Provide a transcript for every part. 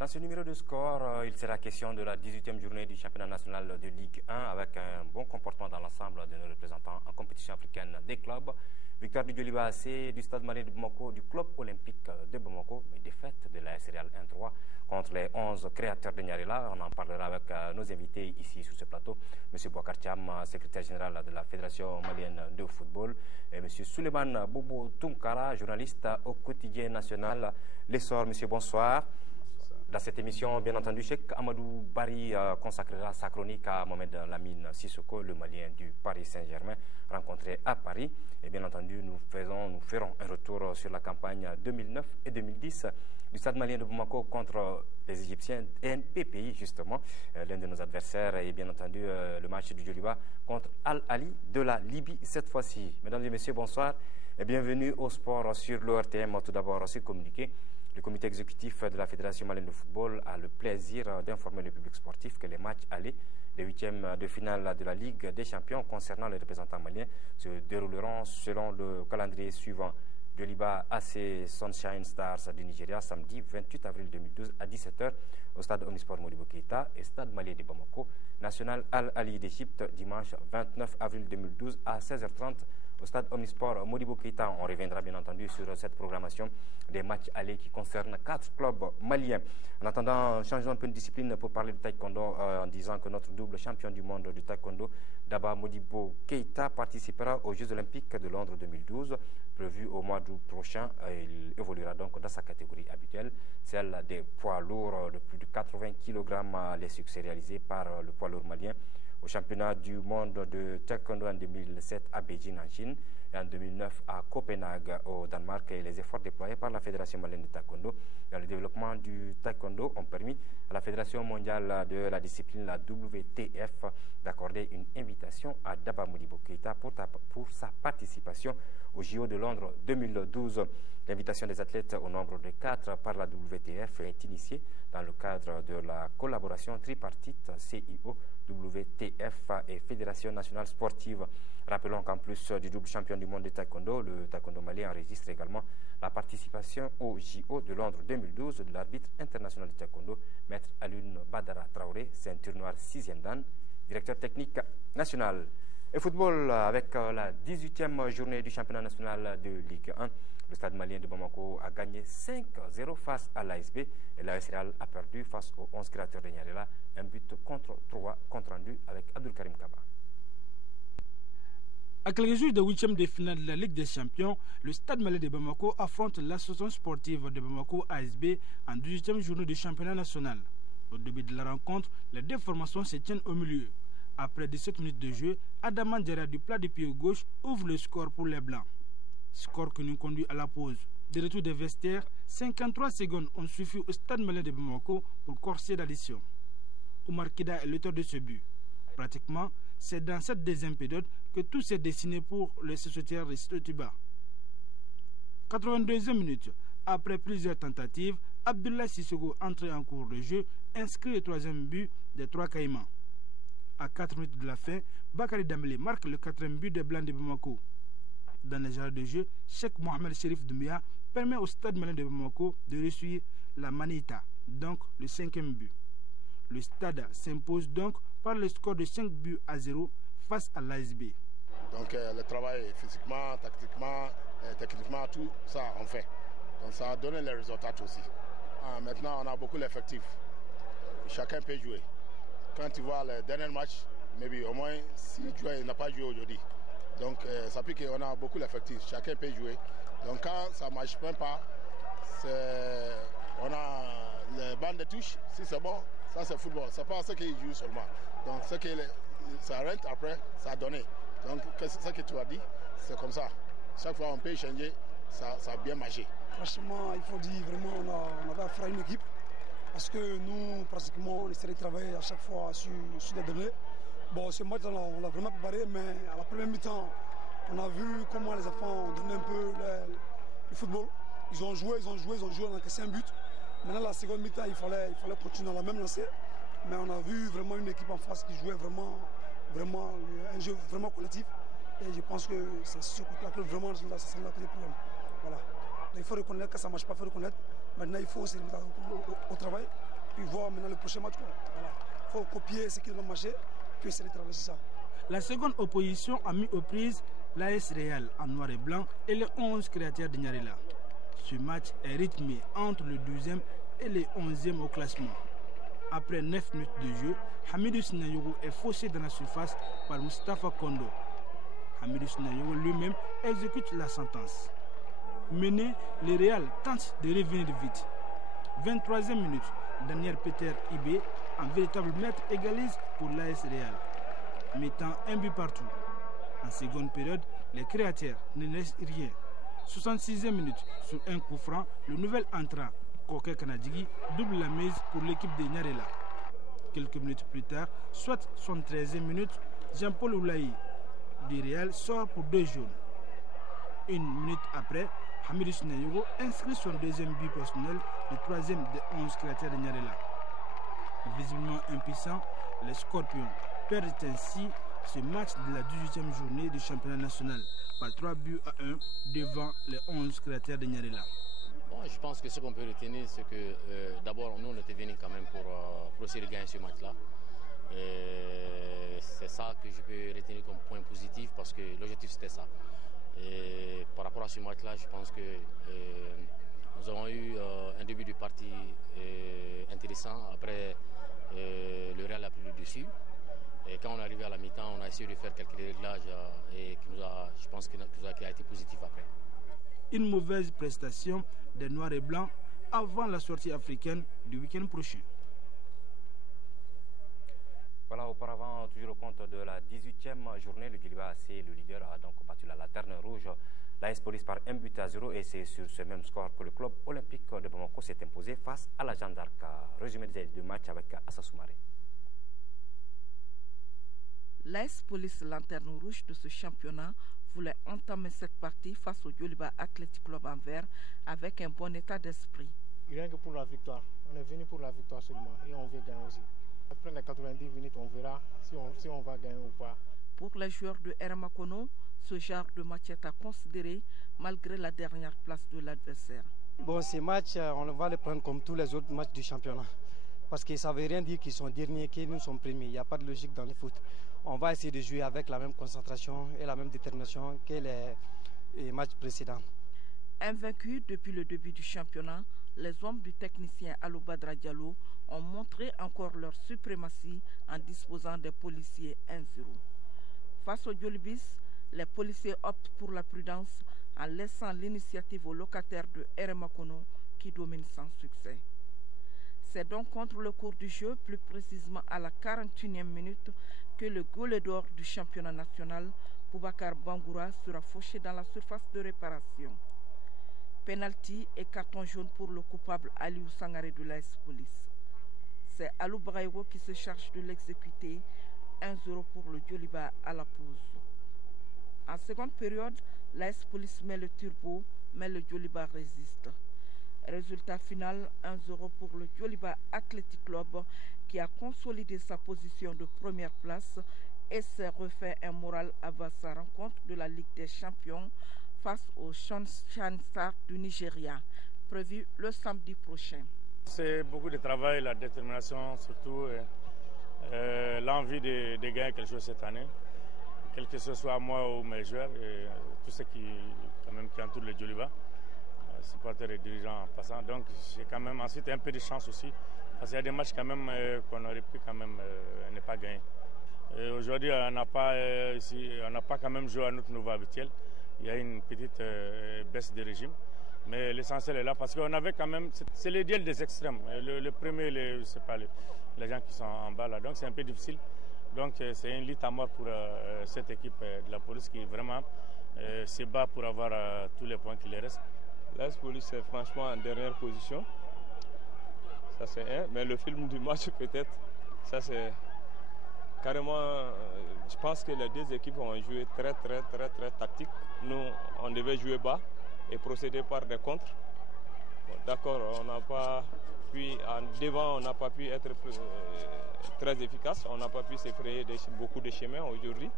Dans ce numéro de score, il sera question de la 18e journée du championnat national de Ligue 1 avec un bon comportement dans l'ensemble de nos représentants en compétition africaine des clubs. Victoire du Djoliba AC, du Stade Malien de Bamako, du club olympique de Bamako, mais défaite de la Real 1-3 contre les 11 créateurs de Nyarela. On en parlera avec nos invités ici sur ce plateau. M. Bouakar Thiam, secrétaire général de la Fédération malienne de football, et M. Souleymane Bobo Tunkara, journaliste au quotidien national L'Essor. Monsieur, bonsoir. Dans cette émission, bien entendu, Cheikh Amadou Bari consacrera sa chronique à Mohamed Lamine Sissoko, le Malien du Paris Saint-Germain, rencontré à Paris. Et bien entendu, nous ferons un retour sur la campagne 2009 et 2010 du Stade malien de Bamako contre les Égyptiens NPPI, justement, l'un de nos adversaires, et bien entendu le match du Djoliba contre Al-Ali de la Libye cette fois-ci. Mesdames et messieurs, bonsoir et bienvenue au sport sur l'ORTM. Tout d'abord, sur communiqué. Le comité exécutif de la Fédération malienne de football a le plaisir d'informer le public sportif que les matchs allés des huitièmes de finale de la Ligue des champions concernant les représentants maliens se dérouleront selon le calendrier suivant. Djoliba AC Sunshine Stars du Nigeria samedi 28 avril 2012 à 17h au stade Omnisport Modibo Keïta et stade malien de Bamako, National Al-Ali d'Égypte dimanche 29 avril 2012 à 16h30 au stade Omnisport Modibo Keïta. On reviendra bien entendu sur cette programmation des matchs allés qui concernent 4 clubs maliens. En attendant, changeons un peu de discipline pour parler de taekwondo en disant que notre double champion du monde du taekwondo, Daba Modibo Keïta, participera aux Jeux Olympiques de Londres 2012, prévu au mois d'août prochain. Il évoluera donc dans sa catégorie habituelle, celle des poids lourds de plus de 80 kg, les succès réalisés par le poids lourd malien au championnat du monde de taekwondo en 2007 à Beijing en Chine et en 2009 à Copenhague au Danemark, et les efforts déployés par la Fédération malienne de taekwondo dans le développement du taekwondo ont permis à la Fédération mondiale de la discipline, la WTF, d'accorder une invitation à Daba Modibo Keïta pour sa participation au JO de Londres 2012. L'invitation des athlètes au nombre de 4 par la WTF est initiée dans le cadre de la collaboration tripartite CIO, WTF et Fédération nationale sportive. Rappelons qu'en plus du double champion du monde de taekwondo, le taekwondo malien enregistre également la participation au JO de Londres 2012 de l'arbitre international de taekwondo, Maître Alioune Badara Traoré, ceinture noire 6e dan, directeur technique national. Et football avec la 18e journée du championnat national de Ligue 1. Le Stade malien de Bamako a gagné 5-0 face à l'ASB et la Real a perdu face aux 11 créateurs de Nyarela, un but contre 3, compte rendu avec Abdul Karim Kaba. À quelques jours de 8e de finale de la Ligue des Champions, le Stade malien de Bamako affronte l'association sportive de Bamako ASB en 18e journée du championnat national. Au début de la rencontre, les deux formations se tiennent au milieu. Après 17 minutes de jeu, Adaman Diarra du plat du pied gauche ouvre le score pour les Blancs. Score qui nous conduit à la pause. De retour des vestiaires, 53 secondes ont suffi au Stade malien de Bamako pour corser l'addition. Oumar Kida est l'auteur de ce but. Pratiquement, c'est dans cette deuxième période que tout s'est dessiné pour les sociétaires de Stotiba. 82e minute, après plusieurs tentatives, Abdullah Sissoko, entré en cours de jeu, inscrit le 3e but des 3 Caïmans. À 4 minutes de la fin, Bakary Dambélé marque le 4e but des Blancs de Bamako. Dans les arrêts de jeu, Cheikh Mohamed Cherif Doumbia permet au Stade malien de Bamako de réussir la Manita, donc le 5e but. Le Stade s'impose donc par le score de 5-0 face à l'ASB. Donc le travail physiquement, tactiquement, techniquement, tout ça on fait. Donc ça a donné les résultats aussi. Maintenant on a beaucoup d'effectifs. Chacun peut jouer. Quand tu vois le dernier match, maybe au moins 6 joueurs n'ont pas joué aujourd'hui. Donc ça fait qu'on a beaucoup d'effectifs, chacun peut jouer. Donc quand ça ne marche même pas, on a les bandes de touche, si c'est bon, ça c'est football. Ce n'est pas ce qu'ils jouent seulement. Donc ce que ça rentre après, ça a donné. Donc ce que tu as dit, c'est comme ça. Chaque fois on peut changer, ça a bien marché. Franchement, il faut dire vraiment on a fait une équipe. Parce que nous, pratiquement, on essaie de travailler à chaque fois sur des données. Bon, ce match, on l'a vraiment préparé, mais à la première mi-temps, on a vu comment les enfants ont donné un peu le football. Ils ont joué, on a encaissé un but. Maintenant, la seconde mi-temps, il fallait continuer dans la même lancée. Mais on a vu vraiment une équipe en face qui jouait vraiment un jeu vraiment collectif. Et je pense que c'est ce côté-là que vraiment, c'est là que le problème. Voilà. il faut reconnaître que ça ne marche pas, il faut reconnaître. Maintenant, il faut se remettre au travail, puis voir maintenant le prochain match. Voilà. Il faut copier ce qui va marcher, puis essayer de travailler sur ça. La seconde opposition a mis aux prises l'AS Real en noir et blanc et les 11 créateurs de Nyarela. Ce match est rythmé entre le 12e et le 11e au classement. Après 9 minutes de jeu, Hamidou Sinayogo est faussé dans la surface par Mustafa Kondo. Hamidou Sinayogo lui-même exécute la sentence. Mené, le Real tente de revenir vite. 23e minute, Daniel Peter Ibé, un véritable maître, égalise pour l'AS Real, mettant un but partout. En seconde période, les créateurs ne laissent rien. 66e minute, sur un coup franc, le nouvel entrant, Koke Kanadigi, double la mise pour l'équipe de Nyarela. Quelques minutes plus tard, soit 73e minute, Jean-Paul Oulaï du Real sort pour 2 jaunes. Une minute après, Hamidou Sinayogo inscrit son deuxième but personnel, le troisième des 11 créateurs de Nyarela. Visiblement impuissants, les Scorpions perdent ainsi ce match de la 18e journée du championnat national par 3 buts à 1 devant les 11 créateurs de Nyarela. Bon, je pense que ce qu'on peut retenir, c'est que d'abord, nous, on était venus quand même pour essayer de gagner ce match-là. C'est ça que je peux retenir comme point positif parce que l'objectif, c'était ça. Et par rapport à ce match-là, je pense que nous avons eu un début de partie intéressant. Après, le Real a pris le dessus. Et quand on est arrivé à la mi-temps, on a essayé de faire quelques réglages et je pense que qui a été positif après. Une mauvaise prestation des Noirs et Blancs avant la sortie africaine du week-end prochain. Voilà, auparavant, toujours au compte de la 18e journée, le Djoliba AC, le leader, a donc battu la Lanterne Rouge, l'AS Police par 1 but à 0 et c'est sur ce même score que le club olympique de Bamako s'est imposé face à la Jeanne d'Arc. Résumé des deux matchs avec Assa Soumaré. L'AS Police Lanterne Rouge de ce championnat voulait entamer cette partie face au Djoliba Athletic Club Anvers avec un bon état d'esprit. Rien que pour la victoire. On est venu pour la victoire seulement et on veut gagner aussi. Après les 90 minutes, on verra si on va gagner ou pas. Pour les joueurs de RMACONO, ce genre de match est à considérer malgré la dernière place de l'adversaire. Bon, ces matchs, on va les prendre comme tous les autres matchs du championnat. Parce que ça ne veut rien dire qu'ils sont derniers, que nous sommes premiers. Il n'y a pas de logique dans le foot. On va essayer de jouer avec la même concentration et la même détermination que les matchs précédents. Invaincus depuis le début du championnat, les hommes du technicien Alou Badra Diallo ont montré encore leur suprématie en disposant des policiers 1-0. Face aux Djolibis, les policiers optent pour la prudence en laissant l'initiative aux locataires de RMACONO qui dominent sans succès. C'est donc contre le cours du jeu, plus précisément à la 41e minute, que le goaler d'or du championnat national, Boubacar Bangoura, sera fauché dans la surface de réparation. Penalty et carton jaune pour le coupable Aliou Sangaré de l'AS Police. C'est Alou Braïgo qui se charge de l'exécuter, 1-0 pour le Djoliba à la pause. En seconde période, l'AS Police met le turbo, mais le Djoliba résiste. Résultat final, 1-0 pour le Djoliba Athletic Club qui a consolidé sa position de première place et s'est refait un moral avant sa rencontre de la Ligue des Champions face au Sunshine Stars du Nigeria, prévu le samedi prochain. C'est beaucoup de travail, la détermination surtout, l'envie de gagner quelque chose cette année, quel que ce soit moi ou mes joueurs, et tous ceux qui entourent le Djoliba. Supporters et dirigeants en passant, donc j'ai quand même ensuite un peu de chance aussi parce qu'il y a des matchs quand même qu'on aurait pu quand même ne pas gagner. Aujourd'hui on n'a pas quand même joué à notre niveau habituel, il y a une petite baisse de régime, mais l'essentiel est là parce qu'on avait quand même, c'est le duel des extrêmes, le premier, c'est pas les gens qui sont en bas là, donc c'est un peu difficile, donc c'est une lutte à mort pour cette équipe de la police qui vraiment se bat pour avoir tous les points qui les restent. L'AS Police est franchement en dernière position, ça c'est un, mais le film du match peut-être, ça c'est carrément, je pense que les deux équipes ont joué très tactique. Nous on devait jouer bas et procéder par des contres. Bon, d'accord, on n'a pas pu, en devant on n'a pas pu être très efficace, on n'a pas pu s'effrayer beaucoup de chemins aujourd'hui.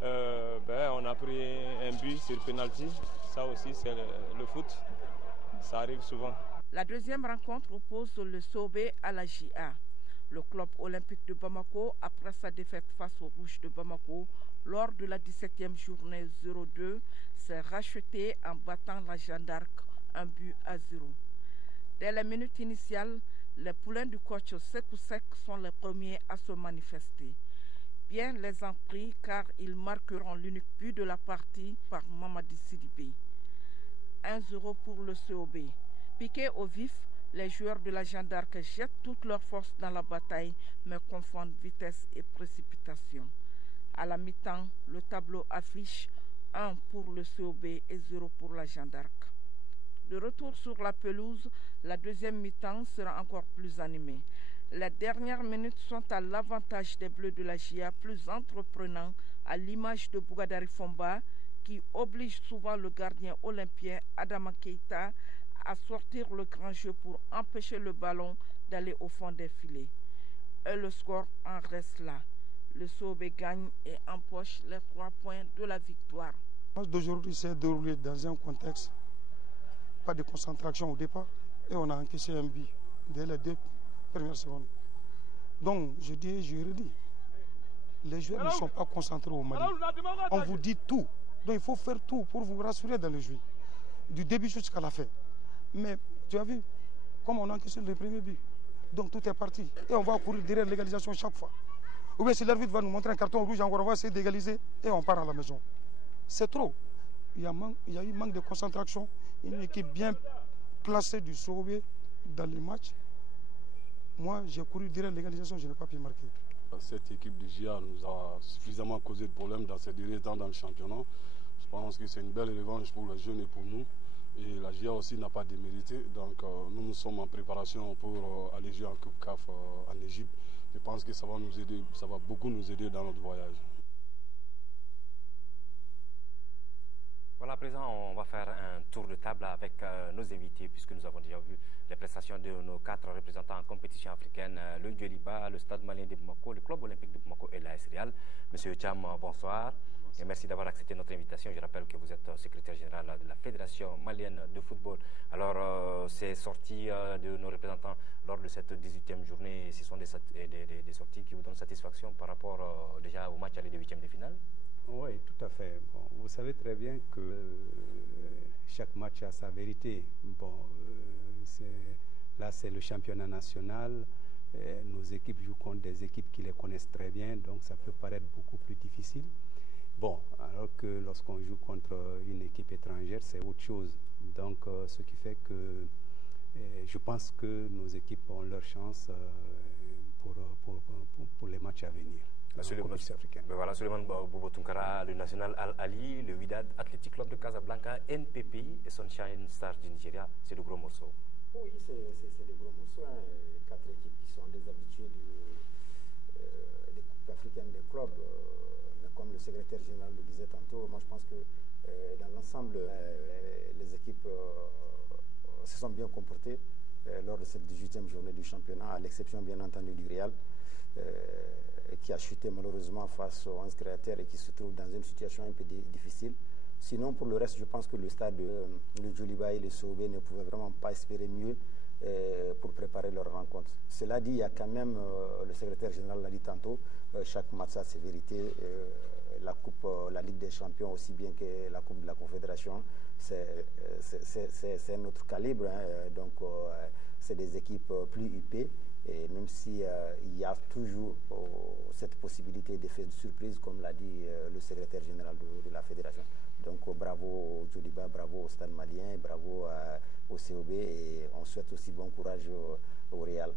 On a pris un but sur penalty, ça aussi c'est le foot. Ça arrive souvent. La deuxième rencontre oppose le COB à la JA. Le club olympique de Bamako, après sa défaite face aux Rouges de Bamako, lors de la 17e journée 0-2, s'est racheté en battant la Jeanne d'Arc 1-0. Dès les minutes initiales, les poulains du coach Sekou Sek sont les premiers à se manifester. Bien les en prie, car ils marqueront l'unique but de la partie par Mamadi Sidibé. 1-0 pour le COB. Piqués au vif, les joueurs de la Jeanne d'Arc jettent toutes leurs forces dans la bataille, mais confondent vitesse et précipitation. À la mi-temps, le tableau affiche 1 pour le COB et 0 pour la Jeanne d'Arc. De retour sur la pelouse, la deuxième mi-temps sera encore plus animée. Les dernières minutes sont à l'avantage des Bleus de la GIA, plus entreprenants, à l'image de Bougadari Fomba, qui oblige souvent le gardien olympien Adama Keita à sortir le grand jeu pour empêcher le ballon d'aller au fond des filets. Et le score en reste là. Le COB gagne et empoche les 3 points de la victoire. Le match d'aujourd'hui s'est déroulé dans un contexte, pas de concentration au départ, et on a encaissé un but dès les 2 premières secondes. Donc, je redis, les joueurs ne sont pas concentrés au Mali. On vous dit tout. Donc, il faut faire tout pour vous rassurer dans le jeu, du début jusqu'à la fin. Mais tu as vu, comme on a encaissé le premier but, donc tout est parti. Et on va courir derrière l'égalisation chaque fois. Ou bien si l'arbitre va nous montrer un carton rouge, encore on va essayer d'égaliser et on part à la maison. C'est trop. Il y a eu manque de concentration. Une équipe bien placée du COB dans les matchs. Moi, j'ai couru derrière l'égalisation, je n'ai pas pu marquer. Cette équipe de GIA nous a suffisamment causé de problèmes dans ces derniers temps dans le championnat. Je pense que c'est une belle revanche pour les jeunes et pour nous. Et la GIA aussi n'a pas démérité. Donc nous sommes en préparation pour aller jouer en Coupe CAF en Égypte. Je pense que ça va nous aider, ça va beaucoup nous aider dans notre voyage. Voilà, à présent, on va faire un tour de table avec nos invités, puisque nous avons déjà vu les prestations de nos 4 représentants en compétition africaine, le Djoliba, le Stade malien de Bamako, le Club olympique de Bamako et l'AS Real. Monsieur Cham, bonsoir. Et merci d'avoir accepté notre invitation. Je rappelle que vous êtes secrétaire général de la Fédération malienne de football. Alors, ces sorties de nos représentants lors de cette 18e journée, ce sont des sorties qui vous donnent satisfaction par rapport déjà au match aller de 8e de finale? Oui, tout à fait. Bon, vous savez très bien que chaque match a sa vérité. Bon, là, c'est le championnat national. Nos équipes jouent contre des équipes qui les connaissent très bien, donc ça peut paraître beaucoup plus difficile. Bon, alors que lorsqu'on joue contre une équipe étrangère, c'est autre chose. Donc, ce qui fait que je pense que nos équipes ont leur chance pour les matchs à venir. Voilà, Suleiman Bobo Tunkara, le National Al-Ali, le Wydad Athletic Club de Casablanca, NPPI et Sunshine Stars du Nigeria. C'est de gros morceaux. Oui, c'est des gros morceaux. Hein. 4 équipes qui sont des habitués des coupes africaines des clubs. Mais comme le secrétaire général le disait tantôt, moi je pense que dans l'ensemble, les équipes se sont bien comportées lors de cette 18e journée du championnat, à l'exception bien entendu du Real. Qui a chuté malheureusement face aux 11 créateurs et qui se trouve dans une situation un peu difficile. Sinon, pour le reste, je pense que le stade de Djoliba et le COB ne pouvaient vraiment pas espérer mieux pour préparer leur rencontre. Cela dit, il y a quand même, le secrétaire général l'a dit tantôt, chaque match a ses vérités. La Coupe, la Ligue des Champions, aussi bien que la Coupe de la Confédération, c'est un autre calibre. Hein, donc, c'est des équipes plus huppées. Et même si il y a toujours cette possibilité d'effet de surprise, comme l'a dit le secrétaire général de la fédération. Donc bravo au Djoliba, bravo au Stade malien, bravo au COB et on souhaite aussi bon courage au Real.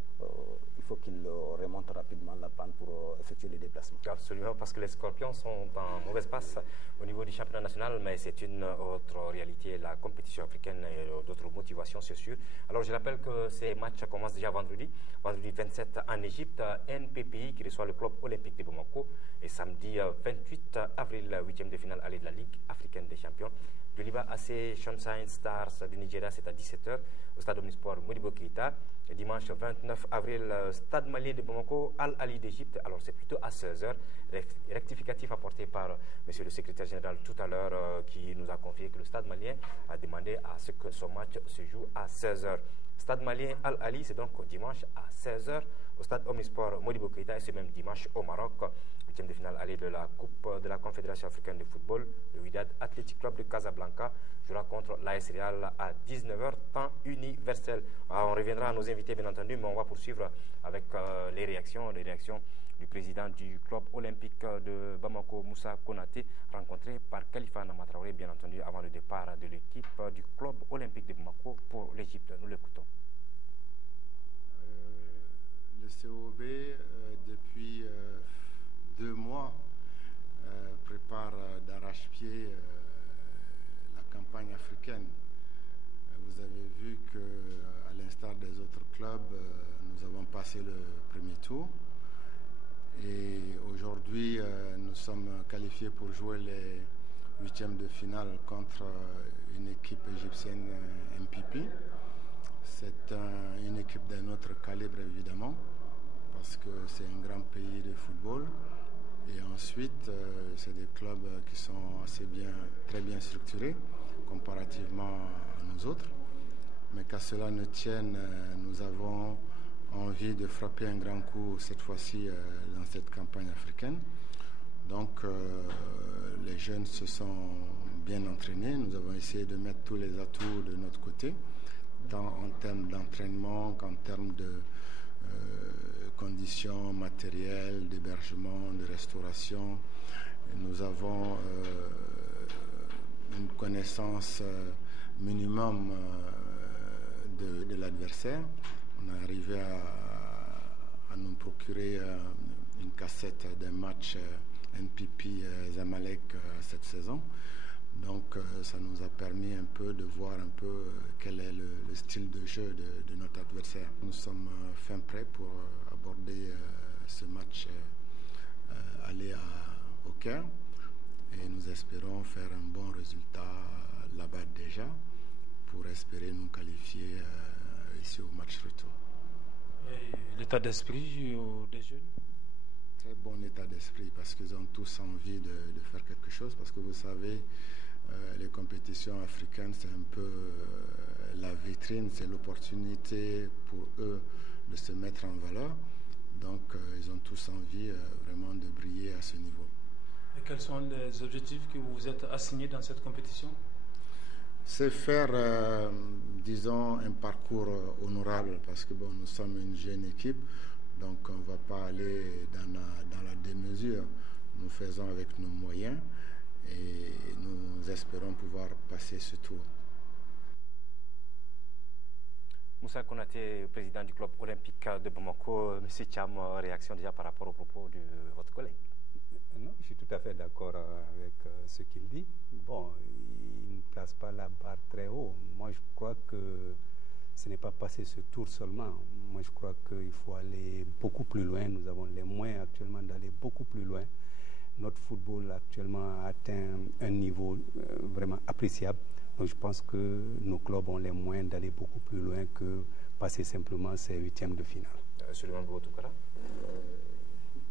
Il faut qu'il remonte rapidement la pente pour effectuer les déplacements. Absolument, parce que les Scorpions sont en mauvaise passe au niveau du championnat national, mais c'est une autre réalité, la compétition africaine et d'autres motivations, c'est sûr. Alors je rappelle que ces matchs commencent déjà vendredi 27 en Égypte, NPPI qui reçoit le club olympique de Bamako, et samedi 28 avril, 8e de finale aller de la Ligue africaine africaine des champions. Djoliba AC Sunshine Stars du Nigeria, c'est à 17h au stade Omnisport Modibo Keïta. Dimanche 29 avril, stade malien de Bamako, Al Ali d'Égypte. Alors c'est plutôt à 16h. Rectificatif apporté par monsieur le secrétaire général tout à l'heure qui nous a confié que le stade malien a demandé à ce que son match se joue à 16h. Stade malien Al Ali, c'est donc dimanche à 16h au stade Omnisport Modibo Keïta et c'est même dimanche au Maroc. 8e de finale aller de la Coupe de la Confédération africaine de football. Le Wydad Athletic Club de Casablanca jouera contre l'AS Real à 19h, temps universel. Alors, on reviendra à nos invités bien entendu, mais on va poursuivre avec les réactions du président du club olympique de Bamako, Moussa Konaté, rencontré par Khalifa Namatraoré, bien entendu, avant le départ de l'équipe du club olympique de Bamako pour l'Égypte. Nous l'écoutons. Le COB, depuis 2 mois, prépare d'arrache-pied la campagne africaine. Vous avez vu qu'à l'instar des autres clubs, nous avons passé le premier tour. Et aujourd'hui, nous sommes qualifiés pour jouer les 8e de finale contre une équipe égyptienne MPP. C'est une équipe d'un autre calibre, évidemment, parce que c'est un grand pays de football. Et ensuite, c'est des clubs qui sont très bien structurés comparativement à nous autres. Mais qu'à cela ne tienne, nous avons envie de frapper un grand coup cette fois-ci dans cette campagne africaine. Donc les jeunes se sont bien entraînés. Nous avons essayé de mettre tous les atouts de notre côté, tant en termes d'entraînement qu'en termes de conditions matérielles, d'hébergement, de restauration. Et nous avons une connaissance minimum de l'adversaire. On est arrivé à nous procurer une cassette d'un match NPP Zamalek cette saison. Donc ça nous a permis un peu de voir un peu quel est le style de jeu de notre adversaire. Nous sommes fin prêts pour aborder ce match aller au Caire et nous espérons faire un bon résultat là-bas déjà pour espérer nous qualifier ici au match retour. Et l'état d'esprit des jeunes? Très bon état d'esprit parce qu'ils ont tous envie de faire quelque chose parce que vous savez, les compétitions africaines, c'est un peu la vitrine, c'est l'opportunité pour eux de se mettre en valeur. Donc, ils ont tous envie vraiment de briller à ce niveau. Et quels sont les objectifs que vous vous êtes assignés dans cette compétition? C'est faire, disons, un parcours honorable parce que nous sommes une jeune équipe, donc on ne va pas aller dans la démesure. Nous faisons avec nos moyens et nous espérons pouvoir passer ce tour. Moussa Konaté, président du club olympique de Bamako. Monsieur Thiam, réaction déjà par rapport aux propos de votre collègue? Non, je suis tout à fait d'accord avec ce qu'il dit. Bon, il ne place pas la barre très haut. Moi, je crois que ce n'est pas passer ce tour seulement. Moi, je crois qu'il faut aller beaucoup plus loin. Nous avons les moyens actuellement d'aller beaucoup plus loin. Notre football actuellement a atteint un niveau vraiment appréciable. Donc je pense que nos clubs ont les moyens d'aller beaucoup plus loin que passer simplement ces 8e de finale. Suleiman Boutoukara.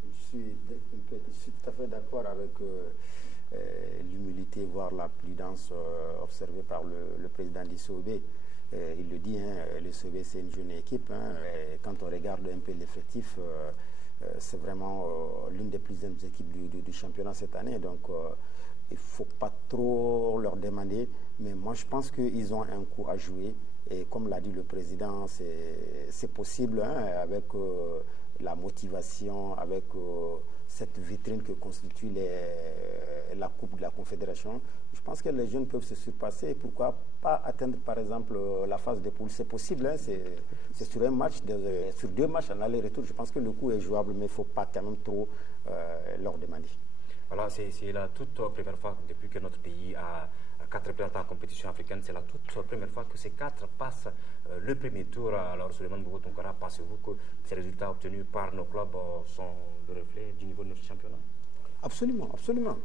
Je suis tout à fait d'accord avec l'humilité, voire la prudence observée par le président du COB. Il le dit, le COB c'est une jeune équipe. Et quand on regarde un peu l'effectif, c'est vraiment l'une des plus jeunes équipes du championnat cette année. Donc il ne faut pas trop leur demander. Mais moi je pense qu'ils ont un coup à jouer. Et comme l'a dit le président, c'est possible avec la motivation, avec cette vitrine que constitue la Coupe de la Confédération. Je pense que les jeunes peuvent se surpasser. Pourquoi pas atteindre par exemple la phase de poule? C'est possible, c'est sur un match, sur 2 matchs en aller-retour. Je pense que le coup est jouable, mais il ne faut pas quand même trop leur demander. Alors c'est la toute première fois depuis que notre pays a 4 représentants en compétition africaine, c'est la toute première fois que ces 4 passent le premier tour. Alors Suleiman Boutoukara, pensez-vous que ces résultats obtenus par nos clubs sont le reflet du niveau de notre championnat? Absolument, absolument.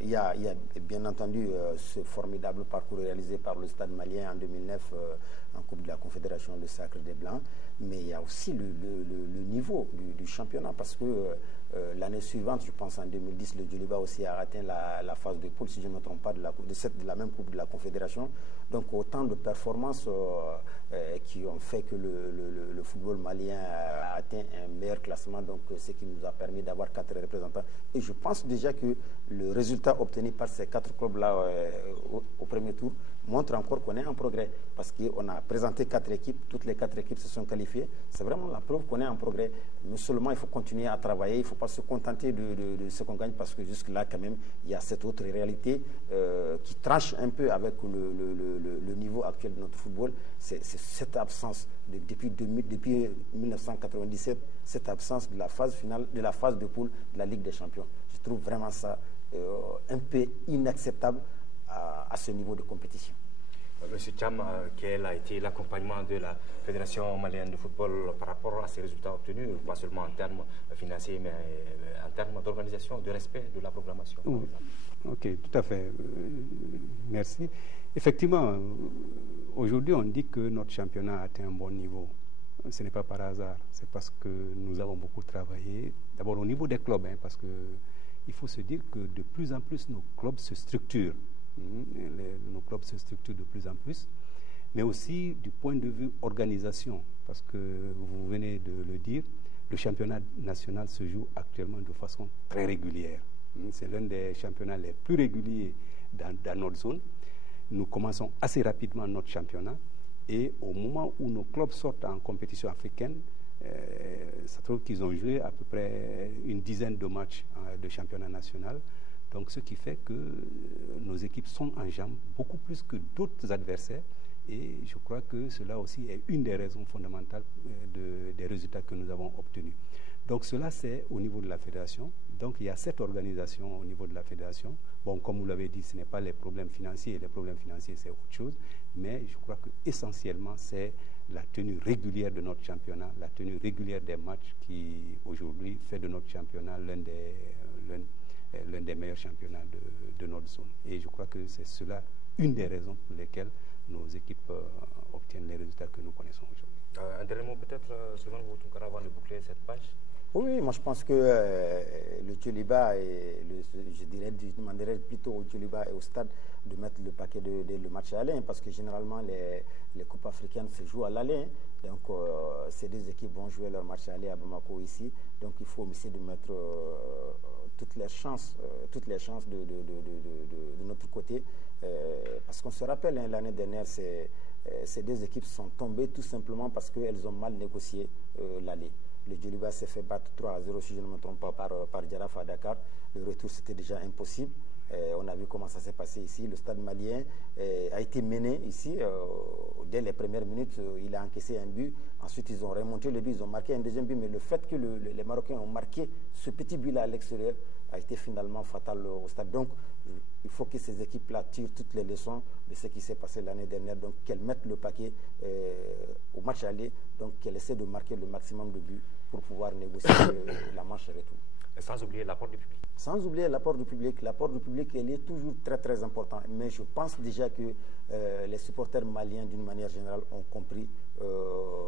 Il y a bien entendu ce formidable parcours réalisé par le Stade malien en 2009 en Coupe de la Confédération, le Sacre des Blancs, mais il y a aussi le niveau du championnat, parce que l'année suivante, je pense en 2010, le Djoliba aussi a atteint la phase de poule, si je ne me trompe pas, de la même Coupe de la Confédération. Donc autant de performances qui ont fait que le football malien a atteint un meilleur classement, donc ce qui nous a permis d'avoir 4 représentants. Et je pense déjà que le résultat obtenu par ces 4 clubs-là au premier tour montre encore qu'on est en progrès, parce qu'on a présenté 4 équipes, toutes les 4 équipes se sont qualifiées. C'est vraiment la preuve qu'on est en progrès. Mais seulement, il faut continuer à travailler, il ne faut pas se contenter de ce qu'on gagne, parce que jusque-là, quand même, il y a cette autre réalité qui tranche un peu avec le niveau actuel de notre football. C'est cette absence, depuis 1997, cette absence de la phase finale, de la phase de poule de la Ligue des Champions. Je trouve vraiment ça un peu inacceptable à ce niveau de compétition. Monsieur Thiam, quel a été l'accompagnement de la Fédération malienne de football par rapport à ces résultats obtenus, pas seulement en termes financiers, mais en termes d'organisation, de respect de la programmation? Oui. Ok, tout à fait. Merci. Effectivement, aujourd'hui, on dit que notre championnat a atteint un bon niveau. Ce n'est pas par hasard, c'est parce que nous avons beaucoup travaillé, d'abord au niveau des clubs, parce qu'il faut se dire que de plus en plus nos clubs se structurent. Nos clubs se structurent de plus en plus, mais aussi du point de vue organisation, parce que vous venez de le dire, le championnat national se joue actuellement de façon très régulière. C'est l'un des championnats les plus réguliers dans notre zone. Nous commençons assez rapidement notre championnat, et au moment où nos clubs sortent en compétition africaine, ça trouve qu'ils ont joué à peu près une dizaine de matchs de championnat national. Donc, ce qui fait que nos équipes sont en jambes beaucoup plus que d'autres adversaires, et je crois que cela aussi est une des raisons fondamentales des résultats que nous avons obtenus. Donc, cela, c'est au niveau de la fédération. Donc, il y a cette organisation au niveau de la fédération. Bon, comme vous l'avez dit, ce n'est pas les problèmes financiers. Les problèmes financiers, c'est autre chose. Mais je crois que essentiellement, c'est la tenue régulière de notre championnat, la tenue régulière des matchs qui, aujourd'hui, fait de notre championnat l'un des meilleurs championnats de notre zone. Et je crois que c'est cela une des raisons pour lesquelles nos équipes obtiennent les résultats que nous connaissons aujourd'hui. Un dernier mot peut-être, Souleymane Boubacar, avant de boucler cette page? Oui, moi je pense que le Djoliba, je demanderais plutôt au Djoliba et au stade de mettre le paquet le match à l'aller, parce que généralement les coupes africaines se jouent à l'aller. Donc ces 2 équipes vont jouer leur match à aller à Bamako ici. Donc il faut essayer de mettre toutes les chances de notre côté. Parce qu'on se rappelle, l'année dernière, ces 2 équipes sont tombées tout simplement parce qu'elles ont mal négocié l'aller. Le Djoliba s'est fait battre 3-0, si je ne me trompe pas, par Djaraf à Dakar. Le retour, c'était déjà impossible. On a vu comment ça s'est passé ici. Le stade malien a été mené ici. Dès les premières minutes, il a encaissé un but. Ensuite, ils ont remonté le but, ils ont marqué un deuxième but. Mais le fait que les Marocains ont marqué ce petit but-là à l'extérieur a été finalement fatal au stade. Donc, il faut que ces équipes-là tirent toutes les leçons de ce qui s'est passé l'année dernière. Donc, qu'elles mettent le paquet au match aller. Donc, qu'elles essaient de marquer le maximum de buts pour pouvoir négocier la manche retour. Sans oublier l'apport du public. Sans oublier l'apport du public. L'apport du public, il est toujours très très important. Mais je pense déjà que les supporters maliens, d'une manière générale, ont compris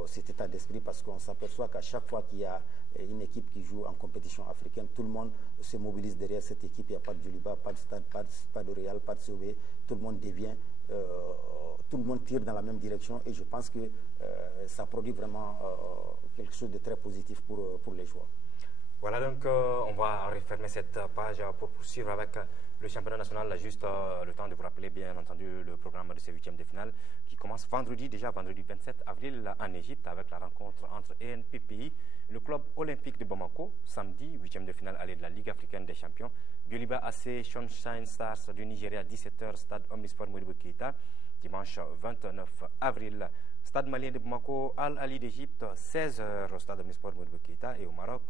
cet état d'esprit, parce qu'on s'aperçoit qu'à chaque fois qu'il y a une équipe qui joue en compétition africaine, tout le monde se mobilise derrière cette équipe. Il n'y a pas de Djoliba, pas de Stade, pas de Real, pas de COB. Tout le monde devient, tout le monde tire dans la même direction, et je pense que ça produit vraiment quelque chose de très positif pour les joueurs. Voilà, donc on va refermer cette page pour poursuivre avec le championnat national. Juste le temps de vous rappeler, bien entendu, le programme de ces 8e de finale qui commence vendredi 27 avril en Égypte, avec la rencontre entre ENPPI, le club olympique de Bamako, samedi, 8e de finale aller de la Ligue africaine des champions, Djoliba AC Sunshine Stars du Nigeria, 17h, stade Omnisport Modibo Keïta, dimanche 29 avril, Stade malien de Bamako, Al Ali d'Égypte, 16h au stade Omnisport Modibo Keïta. Et au Maroc,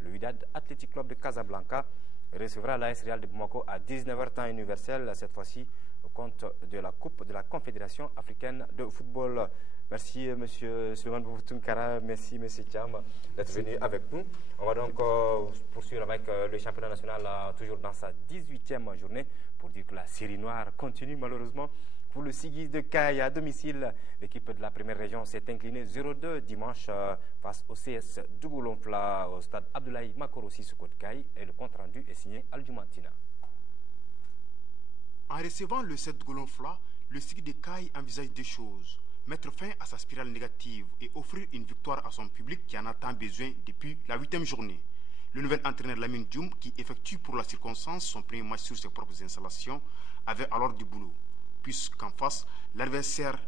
le Wydad Athletic Club de Casablanca recevra l'AS Real de Bamako à 19h temps universel, cette fois-ci au compte de la Coupe de la Confédération africaine de football. Merci M. Souleymane Boubou-Tounkara, merci M. Thiam d'être venu avec nous. On va donc poursuivre avec le championnat national toujours dans sa 18e journée pour dire que la série noire continue malheureusement. Pour le Sigis de Caille à domicile, l'équipe de la première région s'est inclinée 0-2 dimanche face au CS Dougoulonfla au stade Abdoulaye Makoro Sissoko de Caille et le compte rendu est signé Al-Jumantina. En recevant le set Dougoulonfla, le Sigis de Caille envisage deux choses: mettre fin à sa spirale négative et offrir une victoire à son public qui en a tant besoin depuis la 8e journée. Le nouvel entraîneur Lamine Dioum, qui effectue pour la circonstance son premier match sur ses propres installations, avait alors du boulot, puisqu'en face, l'adversaire,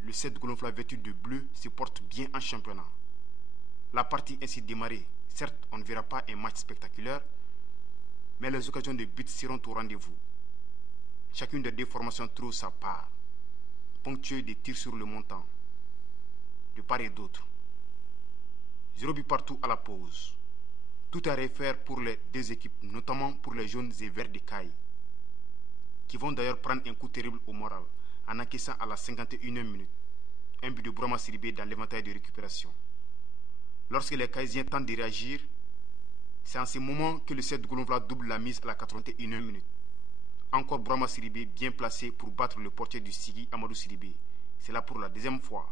le 7 Golonfla vêtu de bleu, se porte bien en championnat. La partie ainsi démarrée, certes, on ne verra pas un match spectaculaire, mais les occasions de but seront au rendez-vous. Chacune des deux formations trouve sa part, ponctuée des tirs sur le montant, de part et d'autre. 0 but partout à la pause. Tout à refaire pour les deux équipes, notamment pour les jaunes et verts de Caille, qui vont d'ailleurs prendre un coup terrible au moral en encaissant à la 51e minute un but de Bourama Sidibé dans l'éventail de récupération. Lorsque les Caïsiens tentent de réagir, c'est en ce moment que le 7 de Golonvla double la mise à la 81e minute. Encore Bourama Sidibé bien placé pour battre le portier du Sigui, Amadou Sidibé. C'est là pour la deuxième fois.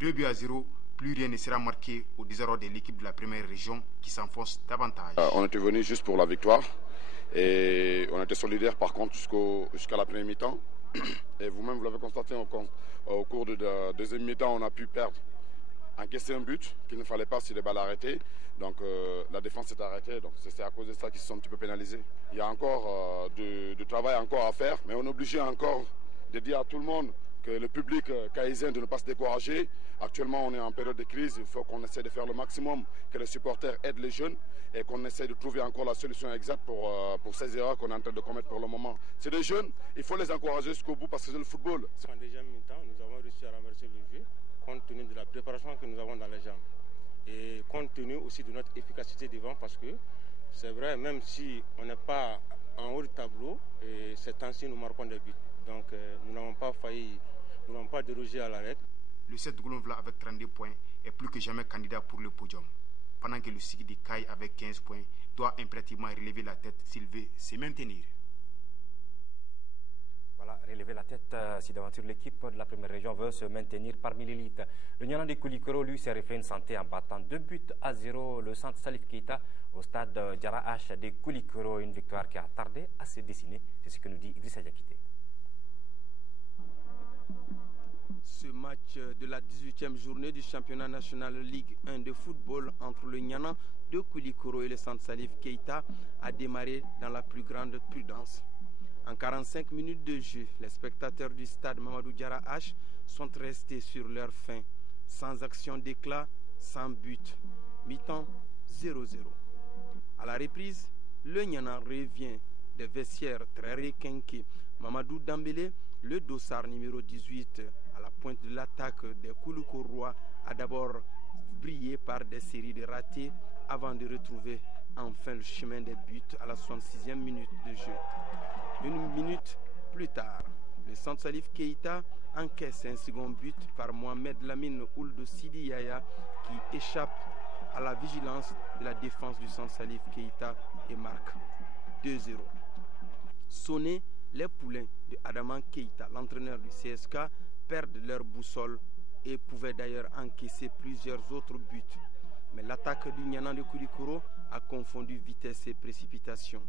2-0, plus rien ne sera marqué au désarroi de l'équipe de la première région qui s'enfonce davantage. On était venu juste pour la victoire. Et on était solidaires par contre jusqu'à la première mi-temps. Et vous-même, vous l'avez constaté au cours de la deuxième mi-temps, on a pu perdre, encaisser un but qu'il ne fallait pas si les balles arrêtées. Donc la défense s'est arrêtée. Donc c'est à cause de ça qu'ils se sont un petit peu pénalisés. Il y a encore du travail encore à faire, mais on est obligé encore de dire à tout le monde que le public caïsien de ne pas se décourager. Actuellement, on est en période de crise. Il faut qu'on essaie de faire le maximum, que les supporters aident les jeunes et qu'on essaie de trouver encore la solution exacte pour ces erreurs qu'on est en train de commettre pour le moment. C'est des jeunes, il faut les encourager jusqu'au bout parce que c'est le football. En deuxième mi-temps, nous avons réussi à renverser le jeu compte tenu de la préparation que nous avons dans les jambes et compte tenu aussi de notre efficacité devant, parce que c'est vrai, même si on n'est pas en haut du tableau, et ces temps-ci nous marquons des buts. Donc nous n'avons pas failli, nous n'avons pas dérogé à la règle. Le 7 de Golonvla avec 32 points est plus que jamais candidat pour le podium. Pendant que le Sigui de Caille avec 15 points doit impérativement relever la tête s'il veut se maintenir. Voilà, relever la tête si d'aventure l'équipe de la première région veut se maintenir parmi l'élite. Le Nianan de Koulikoro, lui, s'est refait une santé en battant 2-0 le centre Salif Keïta au stade Diarra H de Koulikoro. Une victoire qui a tardé à se dessiner. C'est ce que nous dit Idrissa Diakité. Ce match de la 18e journée du championnat national Ligue 1 de football entre le Nianan de Koulikoro et le centre Salif Keïta a démarré dans la plus grande prudence. En 45 minutes de jeu, les spectateurs du stade Mamadou Diarra H sont restés sur leur faim, sans action d'éclat, sans but. Mi-temps 0-0. À la reprise, le Nianan revient des vestiaires très requinqués. Mamadou Dambélé, le dossard numéro 18 à la pointe de l'attaque des Koulikorois, a d'abord brillé par des séries de ratés avant de retrouver enfin le chemin des buts à la 66e minute de jeu. Une minute plus tard, le centre Salif Keïta encaisse un second but par Mohamed Lamine Ould Sidi Yaya qui échappe à la vigilance de la défense du centre Salif Keïta et marque 2-0. Sonné, les poulains de Adaman Keïta, l'entraîneur du CSK, perdent leur boussole et pouvaient d'ailleurs encaisser plusieurs autres buts. Mais l'attaque du Nianan de Koulikoro a confondu vitesse et précipitation.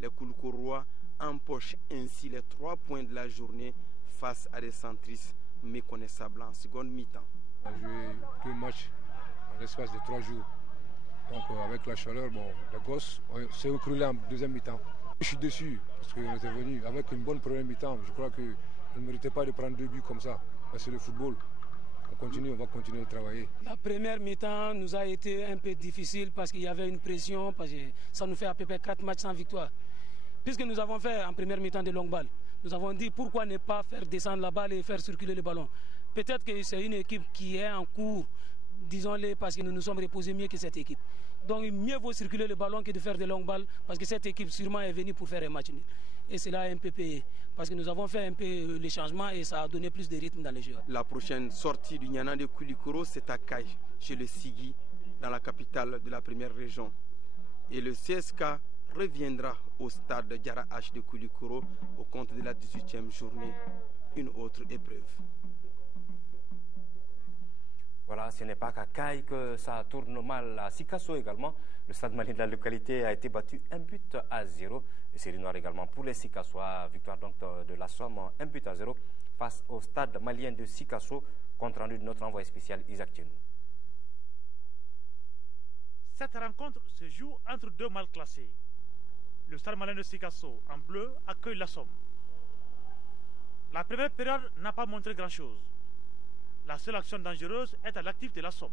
Les Koulikorois empochent ainsi les 3 points de la journée face à des centristes méconnaissables en seconde mi-temps. On a joué 2 matchs en l'espace de 3 jours. Donc avec la chaleur, les gosses s'est écroulé en deuxième mi-temps. Je suis déçu parce qu'on était venu avec une bonne première mi-temps. Je crois qu'ils ne méritaient pas de prendre 2 buts comme ça. C'est le football. On va continuer de travailler. La première mi-temps nous a été un peu difficile parce qu'il y avait une pression, parce que ça nous fait à peu près 4 matchs sans victoire. Puisque nous avons fait en première mi-temps de longues balles. nous avons dit pourquoi ne pas faire descendre la balle et faire circuler le ballon. Peut-être que c'est une équipe qui est en cours, disons-le, parce que nous nous sommes reposés mieux que cette équipe. Donc mieux vaut circuler le ballon que de faire de longues balles, parce que cette équipe sûrement est venue pour faire un match nul. Et cela a un peu payé, parce que nous avons fait un peu les changements et ça a donné plus de rythme dans les jeux. La prochaine sortie du Niana de Koulikoro, c'est à Kaï, chez le Sigui, dans la capitale de la première région. Et le CSK reviendra au stade Diarra H de Koulikoro au compte de la 18e journée, une autre épreuve. Voilà, ce n'est pas qu'à Kaï que ça tourne mal. À Sikasso également, le stade malien de la localité a été battu 1-0. Et série noire également pour les Sikassois. Victoire donc de la Somme 1-0 face au stade malien de Sikasso, compte rendu de notre envoyé spécial Isaac Tchenou. Cette rencontre se joue entre deux mal classés. Le stade malien de Sikasso en bleu accueille la Somme. La première période n'a pas montré grand-chose. La seule action dangereuse est à l'actif de la Somme.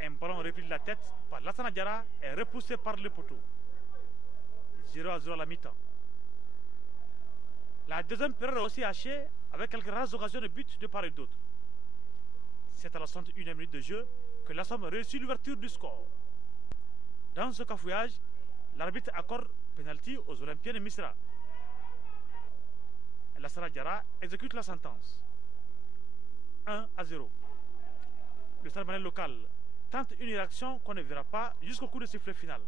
Un ballon repris de la tête par Lassana Diarra est repoussé par le poteau. 0-0 à la mi-temps. La deuxième période est aussi hachée avec quelques rares occasions de but de part et d'autre. C'est à la 61e minute de jeu que la Somme réussit l'ouverture du score. Dans ce cafouillage, l'arbitre accorde pénalty aux Olympiens de Misra. Lassana Diarra exécute la sentence. 1-0. Le stade malien local tente une réaction qu'on ne verra pas jusqu'au coup de sifflet final.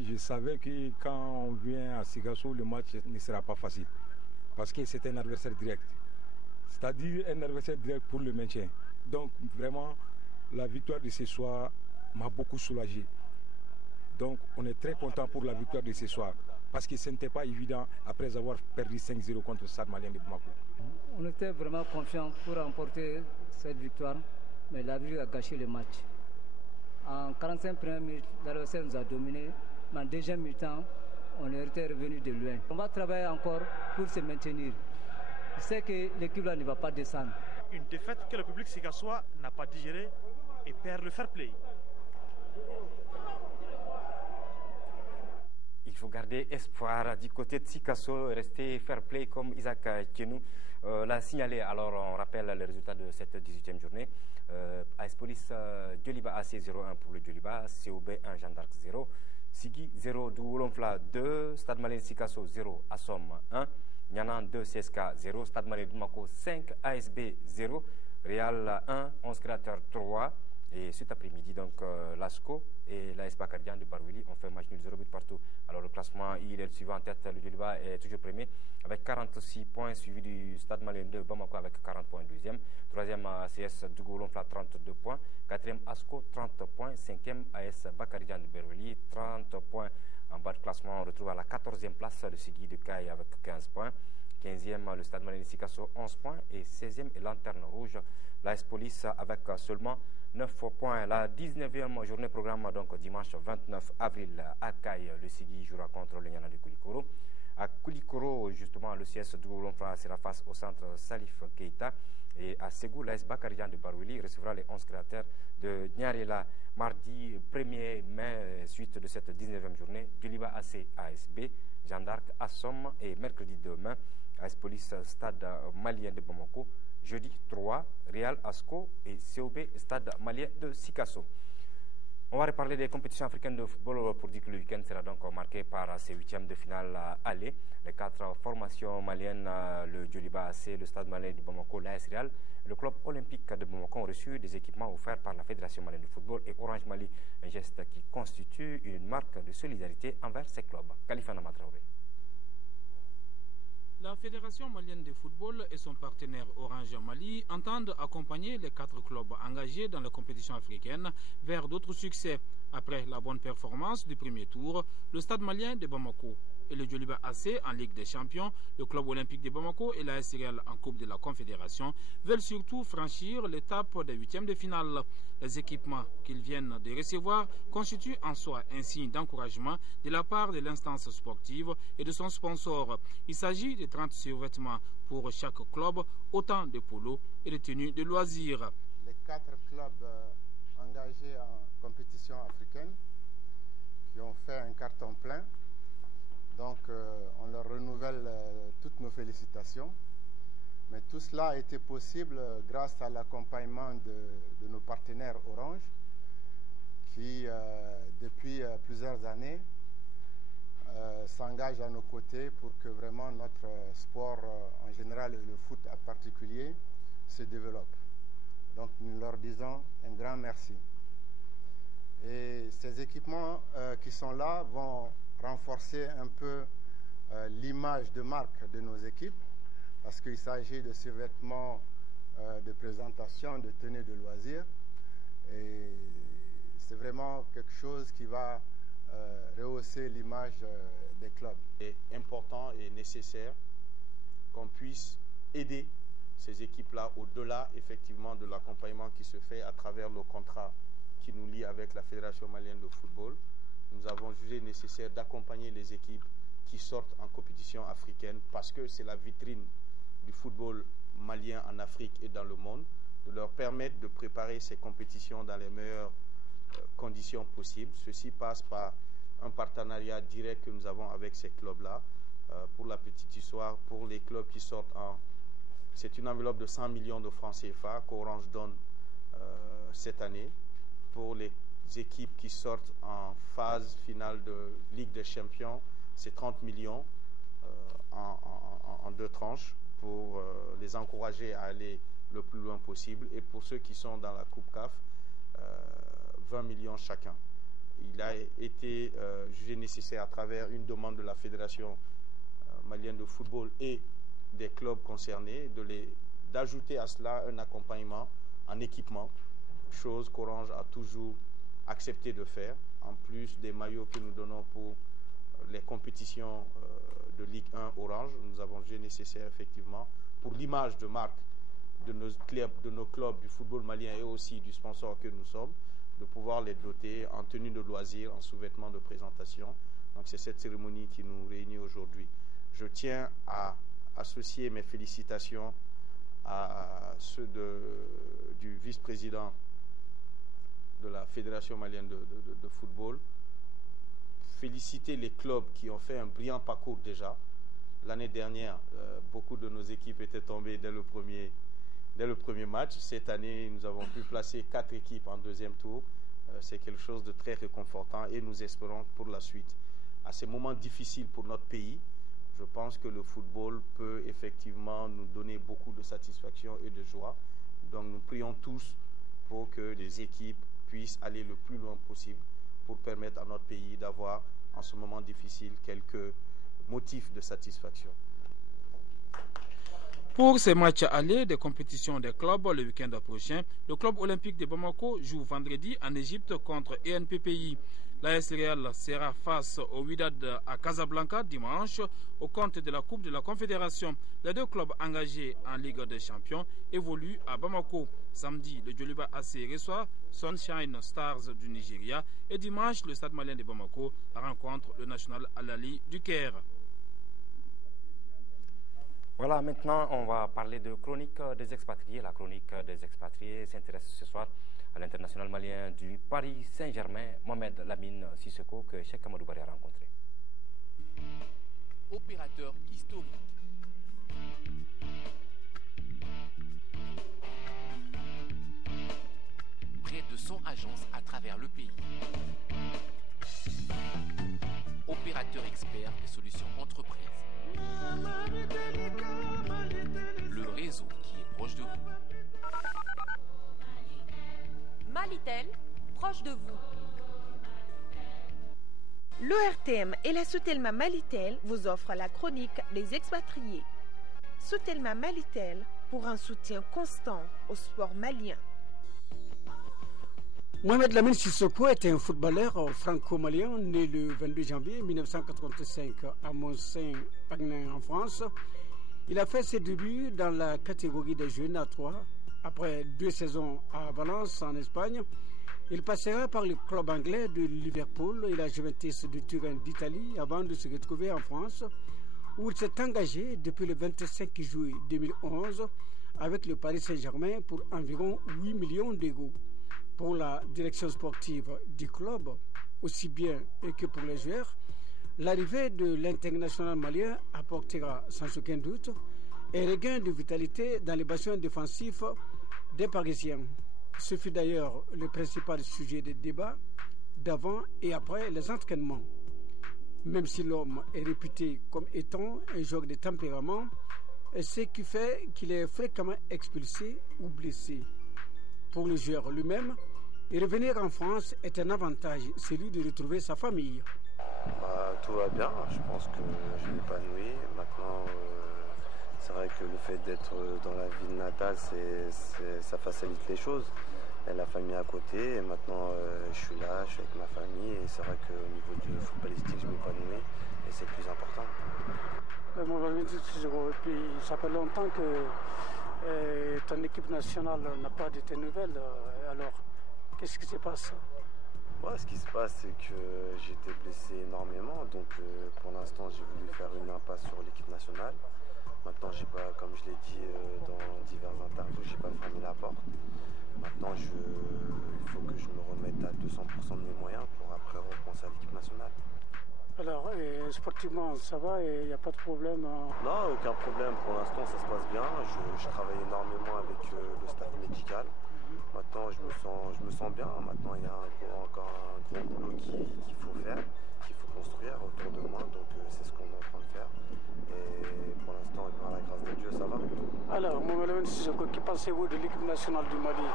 Je savais que quand on vient à Sikasso, le match ne sera pas facile. Parce que c'est un adversaire direct. C'est-à-dire un adversaire direct pour le maintien. Donc vraiment, la victoire de ce soir m'a beaucoup soulagé. Donc on est très content pour la victoire de ce soir. Parce que ce n'était pas évident après avoir perdu 5-0 contre le stade malien de Bamako. On était vraiment confiants pour remporter cette victoire, mais la vie a gâché le match. En 45 premières minutes, l'adversaire nous a dominés, mais en deuxième mi-temps, on était revenu de loin. On va travailler encore pour se maintenir. Je sais que l'équipe là ne va pas descendre. Une défaite que le public sikassois n'a pas digérée et perd le fair play. Il faut garder espoir du côté de Sikasso, rester fair play comme Isaac Tchenou l'a signalé. Alors on rappelle le résultat de cette 18e journée. AS Police Djoliba AC 0-1 pour le Djoliba, COB 1 Jeanne d'Arc 0, Sigui 0 Douolonfla 2, Stade malien Sikasso 0, Assom 1, Nianan 2 CSK 0, Stade malien Bamako 5, ASB 0, Real 1, 11 créateurs 3. Et cet après-midi, donc, l'ASCO et l'AS Bakardian de Barouili ont fait un match nul 0 but partout. Alors, le classement, il est le suivant en tête. Le Djoliba est toujours premier avec 46 points, suivi du Stade malien de Bamako avec 40 points, deuxième. Troisième, ACS Dougoulonfla, 32 points. Quatrième, ASCO, 30 points. Cinquième, AS Bakardian de Barouili, 30 points. En bas de classement, on retrouve à la 14e place le Sigui de Kaï avec 15 points. 15e, le Stade malien de Sikasso, 11 points. Et 16e, et Lanterne Rouge, l'AS Police avec seulement 9 points. La 19e journée programme donc dimanche 29 avril à Kaï. Le Sigui jouera contre le Niana de Koulikoro. À Koulikoro, justement, le CS Dougoulonfla sera face au centre Salif Keita. Et à Ségou, l'AS Bakardian de Barouili recevra les 11 créateurs de Nyarela. Mardi 1er mai, suite de cette 19e journée, Djoliba AC ASB, Jeanne d'Arc Assom et mercredi 2 mai, AS Police Stade malien de Bamako. Jeudi 3, Real Asco et COB Stade malien de Sikasso. On va reparler des compétitions africaines de football pour dire que le week-end sera donc marqué par ces huitièmes de finale aller. Les 4 formations maliennes, le Djoliba AC, le Stade malien de Bamako, l'AS Real, le club olympique de Bamako ont reçu des équipements offerts par la Fédération malienne de football et Orange Mali, un geste qui constitue une marque de solidarité envers ces clubs. Khalifa Namatraoré. La Fédération malienne de football et son partenaire Orange Mali entendent accompagner les 4 clubs engagés dans la compétition africaine vers d'autres succès. Après la bonne performance du premier tour, le Stade malien de Bamako et le Djoliba AC en Ligue des Champions, le club olympique de Bamako et l'AS Real en Coupe de la Confédération veulent surtout franchir l'étape des huitièmes de finale. Les équipements qu'ils viennent de recevoir constituent en soi un signe d'encouragement de la part de l'instance sportive et de son sponsor. Il s'agit de 30 survêtements pour chaque club, autant de polos et de tenues de loisirs. Les 4 clubs engagés en compétition africaine qui ont fait un carton plein Donc on leur renouvelle toutes nos félicitations. Mais tout cela a été possible grâce à l'accompagnement de nos partenaires Orange qui, depuis plusieurs années, s'engagent à nos côtés pour que vraiment notre sport en général et le foot en particulier se développe. Donc nous leur disons un grand merci. Et ces équipements qui sont là vont renforcer un peu l'image de marque de nos équipes parce qu'il s'agit de survêtements de présentation, de tenues de loisirs. Et c'est vraiment quelque chose qui va rehausser l'image des clubs. C'est important et nécessaire qu'on puisse aider ces équipes-là au-delà effectivement de l'accompagnement qui se fait à travers le contrat qui nous lie avec la Fédération malienne de football. Nous avons jugé nécessaire d'accompagner les équipes qui sortent en compétition africaine parce que c'est la vitrine du football malien en Afrique et dans le monde, de leur permettre de préparer ces compétitions dans les meilleures conditions possibles. Ceci passe par un partenariat direct que nous avons avec ces clubs-là. Pour la petite histoire, pour les clubs qui sortent c'est une enveloppe de 100 millions de francs CFA qu'Orange donne cette année. Pour les équipes qui sortent en phase finale de Ligue des Champions, c'est 30 millions en deux tranches pour les encourager à aller le plus loin possible. Et pour ceux qui sont dans la Coupe CAF, 20 millions chacun. Il a été jugé nécessaire à travers une demande de la Fédération malienne de football et des clubs concernés d'ajouter à cela un accompagnement en équipement, chose qu'Orange a toujours accepté de faire, en plus des maillots que nous donnons pour les compétitions de Ligue 1 Orange. Nous avons jugé nécessaire effectivement pour l'image de marque de nos clubs du football malien et aussi du sponsor que nous sommes, de pouvoir les doter en tenue de loisirs, en sous-vêtements de présentation. Donc c'est cette cérémonie qui nous réunit aujourd'hui. Je tiens à associer mes félicitations à ceux du vice-président de la Fédération malienne de football. Féliciter les clubs qui ont fait un brillant parcours déjà. L'année dernière, beaucoup de nos équipes étaient tombées dès le premier match. Cette année, nous avons pu placer 4 équipes en deuxième tour. C'est quelque chose de très réconfortant et nous espérons pour la suite. À ces moments difficiles pour notre pays, je pense que le football peut effectivement nous donner beaucoup de satisfaction et de joie. Donc nous prions tous pour que les équipes puissent aller le plus loin possible pour permettre à notre pays d'avoir en ce moment difficile quelques motifs de satisfaction. Pour ces matchs allés des compétitions des clubs le week-end prochain, le club olympique de Bamako joue vendredi en Égypte contre ENPPI. L'AS Real sera face au Wydad à Casablanca dimanche au compte de la Coupe de la Confédération. Les deux clubs engagés en Ligue des Champions évoluent à Bamako. Samedi, le Djoliba AC reçoit Sunshine Stars du Nigeria et dimanche, le Stade malien de Bamako rencontre le National Al-Ahly du Caire. Voilà, maintenant on va parler de chronique des expatriés. La chronique des expatriés s'intéresse ce soir à l'international malien du Paris Saint-Germain, Mohamed Lamine Sissoko, que Cheikh Amadou Bari a rencontré. Opérateur historique. Près de 100 agences à travers le pays. Opérateur expert des solutions entreprises. Le réseau qui est proche de vous. Malitel, proche de vous. L'ORTM et la Soutelma Malitel vous offrent la chronique des expatriés. Soutelma Malitel pour un soutien constant au sport malien. Mohamed Lamine Sissoko est un footballeur franco-malien né le 22 janvier 1985 à Mont-Saint-Agnin en France. Il a fait ses débuts dans la catégorie des jeunes à 3. Après 2 saisons à Valence en Espagne, il passera par le club anglais de Liverpool et la Juventus de Turin d'Italie avant de se retrouver en France où il s'est engagé depuis le 25 juillet 2011 avec le Paris Saint-Germain pour environ 8 millions d'euros. Pour la direction sportive du club, aussi bien que pour les joueurs, L'arrivée de l'international malien apportera sans aucun doute un regain de vitalité dans les bassins défensifs des Parisiens. Ce fut d'ailleurs le principal sujet des débats d'avant et après les entraînements. Même si l'homme est réputé comme étant un joueur de tempérament, ce qui fait qu'il est fréquemment expulsé ou blessé. Pour le joueur lui-même, revenir en France est un avantage, celui de retrouver sa famille. Tout va bien, je pense que je m'épanouis. Maintenant, c'est vrai que le fait d'être dans la ville natale, ça facilite les choses. Il y a la famille à côté et maintenant je suis là, je suis avec ma famille et c'est vrai qu'au niveau du footballistique, je m'épanouis et c'est le plus important. Puis ça fait longtemps que ton équipe nationale n'a pas de tes nouvelles. Alors, qu'est-ce qui se passe? Ce qui se passe, c'est que j'ai été blessé énormément, donc pour l'instant j'ai voulu faire une impasse sur l'équipe nationale. Maintenant, j'ai pas, comme je l'ai dit dans divers interviews, j'ai pas fermé la porte. Maintenant, il faut que je me remette à 200% de mes moyens pour après repenser à l'équipe nationale. Alors, sportivement, ça va et il n'y a pas de problème? Non, aucun problème. Pour l'instant, ça se passe bien. Je travaille énormément avec le staff médical. Maintenant, je me sens bien. Maintenant, il y a encore un gros boulot qu'il faut faire, qu'il faut construire autour de moi. Donc, c'est ce qu'on est en train de faire. Et pour l'instant, par la grâce de Dieu, ça va. Alors, Mohamed Sissoko, que pensez-vous de l'équipe nationale du Mali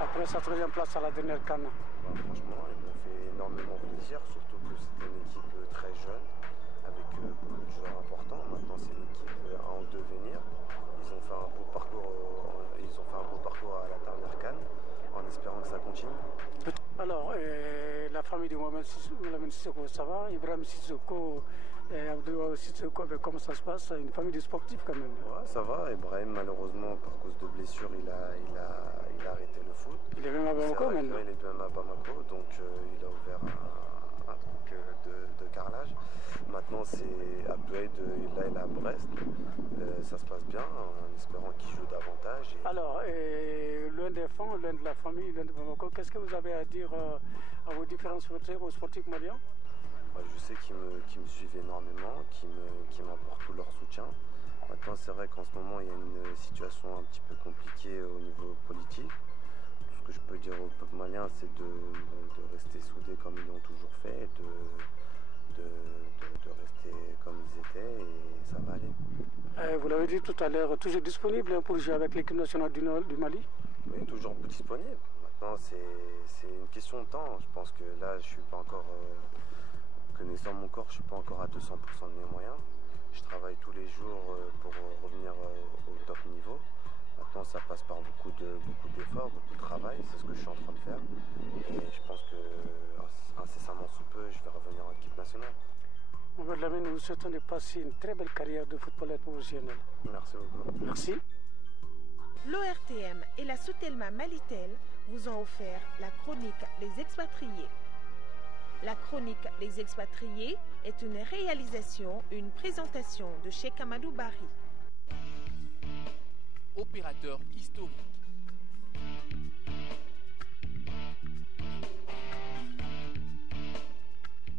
après sa 3e place à la dernière CAN? Franchement, ils m'ont fait énormément plaisir, surtout que c'était une équipe très jeune, avec beaucoup de joueurs importants. Maintenant, c'est une équipe en devenir. Ils ont fait un beau parcours à la dernière CAN, en espérant que ça continue. Alors, la famille de Mohamed Sissoko, ça va? Ibrahim Sissoko, Abdou Sissoko, comment ça se passe? Une famille de sportifs quand même. Ouais, ça va. Ibrahim, malheureusement, par cause de blessure, il a arrêté le foot. Il est même à Bamako maintenant. Il est même à Bamako, donc il a ouvert un truc de carrelage. Maintenant, c'est Abdouaïd, là, il est à Brest. Ça se passe bien, en espérant qu'il joue davantage. Alors, l'un des fans, l'un de la famille, l'un de Bamako, qu'est-ce que vous avez à dire à vos différents supporters, aux sportifs maliens? Je sais qu'ils me suivent énormément, qu'ils m'apportent tout leur soutien. Maintenant, c'est vrai qu'en ce moment, il y a une situation un petit peu compliquée au niveau politique. Tout ce que je peux dire au peuple malien, c'est de rester soudés comme ils l'ont toujours fait, de rester comme ils étaient, et ça va aller. Vous l'avez dit tout à l'heure, toujours disponible pour jouer avec l'équipe nationale du Mali? Oui, toujours disponible. Maintenant, c'est une question de temps. Je pense que là, je suis pas encore... connaissant mon corps, je ne suis pas encore à 200% de mes moyens. Je travaille tous les jours pour revenir au top niveau. Maintenant, ça passe par beaucoup d'efforts, beaucoup de travail. C'est ce que je suis en train de faire. Et je pense que incessamment sous peu, je vais revenir en équipe nationale. Mohamed Lamine, nous vous souhaitons de passer une très belle carrière de footballeur professionnel. Merci beaucoup. Merci. L'ORTM et la Soutelma Malitel vous ont offert la chronique des expatriés. La chronique des expatriés est une réalisation, une présentation de Cheikh Amadou Bari. Opérateur historique.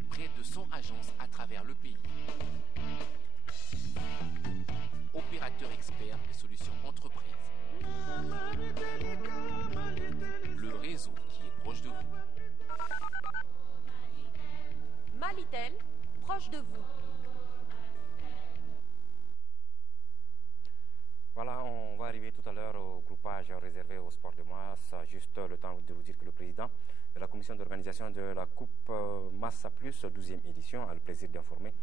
Près de 100 agences à travers le pays. Opérateur expert des solutions entreprises. Le réseau qui est proche de vous. Malitel, proche de vous. Voilà, on va arriver tout à l'heure au groupage réservé au sport de masse. Juste le temps de vous dire que le président de la commission d'organisation de la Coupe Massa Plus, 12e édition, a le plaisir d'informer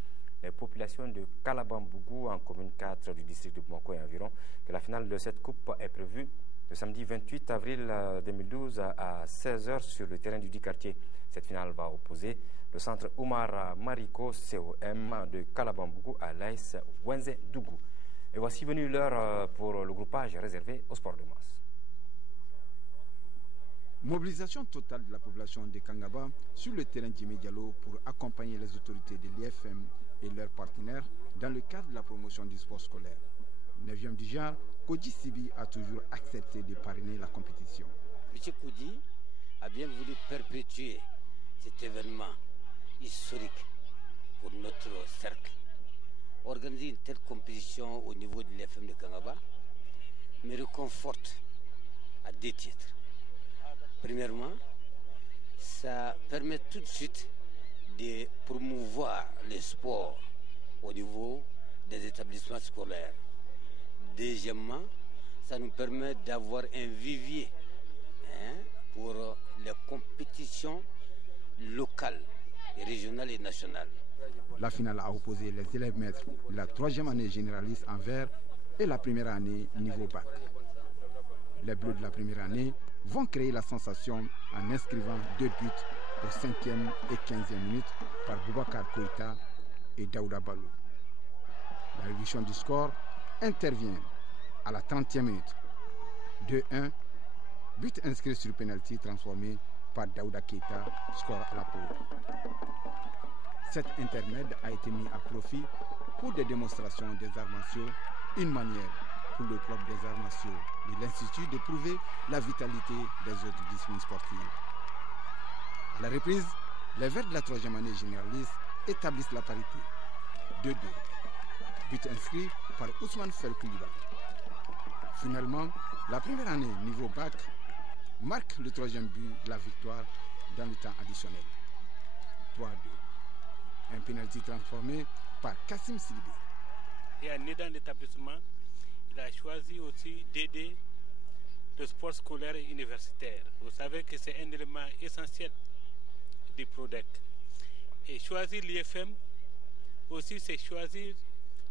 les populations de Kalabambougou, en commune 4 du district de Bamako et environ, que la finale de cette coupe est prévue le samedi 28 avril 2012 à 16h sur le terrain du dit quartier. Cette finale va opposer le centre Oumar Mariko COM de Kalabambougou à l'AS Wenze Dougou. Et voici venue l'heure pour le groupage réservé au sport de masse. Mobilisation totale de la population de Kangaba sur le terrain d'Jimé Diallo pour accompagner les autorités de l'IFM et leurs partenaires dans le cadre de la promotion du sport scolaire. 9e du genre, Koji Sibi a toujours accepté de parrainer la compétition. M. Koji a bien voulu perpétuer cet événement historique pour notre cercle. Organiser une telle compétition au niveau de l'FM de Kangaba me réconforte à 2 titres. Premièrement, ça permet tout de suite de promouvoir le sport au niveau des établissements scolaires. Deuxièmement, ça nous permet d'avoir un vivier pour les compétitions locales, régionales et nationales. La finale a opposé les élèves maîtres de la 3e année généraliste en vert et la première année niveau bac. Les Bleus de la première année vont créer la sensation en inscrivant 2 buts aux 5e et 15e minutes par Boubacar Koïta et Daouda Balou. La réduction du score intervient à la 30e minute. 2-1, but inscrit sur penalty transformé par Daouda Keita, score à la pause. Cet intermède a été mis à profit pour des démonstrations des arts martiaux, une manière pour le club des arts martiaux de l'Institut de prouver la vitalité des autres disciplines sportives. À la reprise, les Verts de la 3e année généraliste établissent la parité. 2-2. But inscrit par Ousmane Fel Koulibaly. Finalement, la première année niveau bac marque le 3e but de la victoire dans le temps additionnel. 3-2. Un pénalty transformé par Kassim Sidibé. Et en aidant l'établissement, il a choisi aussi d'aider le sport scolaire et universitaire. Vous savez que c'est un élément essentiel du PRODEC. Et choisir l'IFM aussi, c'est choisir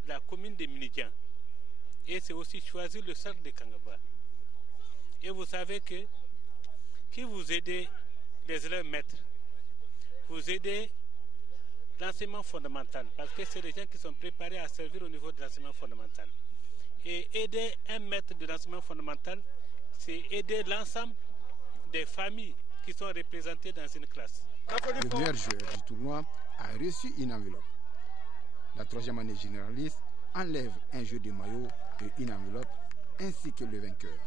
la commune de Minidjan. Et c'est aussi choisir le cercle de Kangaba. Et vous savez que qui vous aidez les élèves maîtres, vous aidez l'enseignement fondamental, parce que c'est des gens qui sont préparés à servir au niveau de l'enseignement fondamental. Et aider un maître de l'enseignement fondamental, c'est aider l'ensemble des familles qui sont représentées dans une classe. Le meilleur joueur du tournoi a reçu une enveloppe. La 3e année généraliste enlève un jeu de maillot et une enveloppe, ainsi que le vainqueur.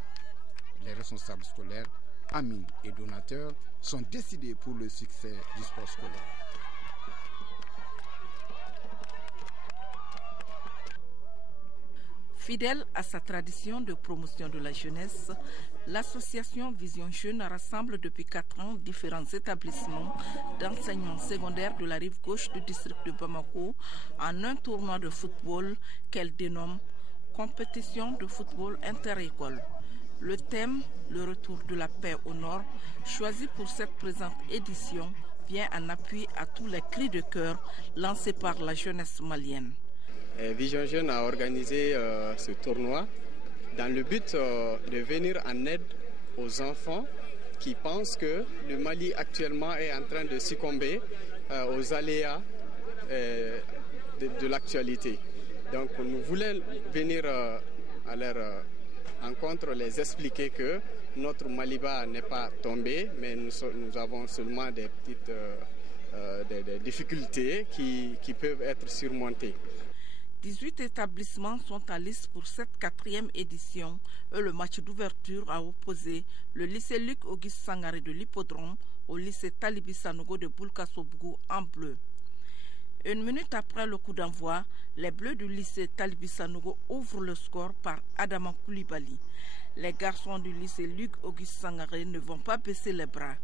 Les responsables scolaires, amis et donateurs sont décidés pour le succès du sport scolaire. Fidèle à sa tradition de promotion de la jeunesse, l'association Vision Jeune rassemble depuis 4 ans différents établissements d'enseignement secondaire de la rive gauche du district de Bamako en un tournoi de football qu'elle dénomme Compétition de football inter-école. Le thème, le retour de la paix au nord, choisi pour cette présente édition, vient en appui à tous les cris de cœur lancés par la jeunesse malienne. Vision Jeune a organisé ce tournoi dans le but de venir en aide aux enfants qui pensent que le Mali actuellement est en train de succomber aux aléas de l'actualité. Donc nous voulons venir à leur rencontre, les expliquer que notre Maliba n'est pas tombé, mais nous avons seulement des petites des difficultés qui peuvent être surmontées. 18 établissements sont à liste pour cette 4e édition et le match d'ouverture a opposé le lycée Luc Auguste Sangaré de l'Hippodrome au lycée Talibi Sanogo de Boulkasobougou en bleu. 1 minute après le coup d'envoi, les Bleus du lycée Talibi Sanogo ouvrent le score par Adama Koulibaly. Les garçons du lycée Luc Auguste Sangaré ne vont pas baisser les bras.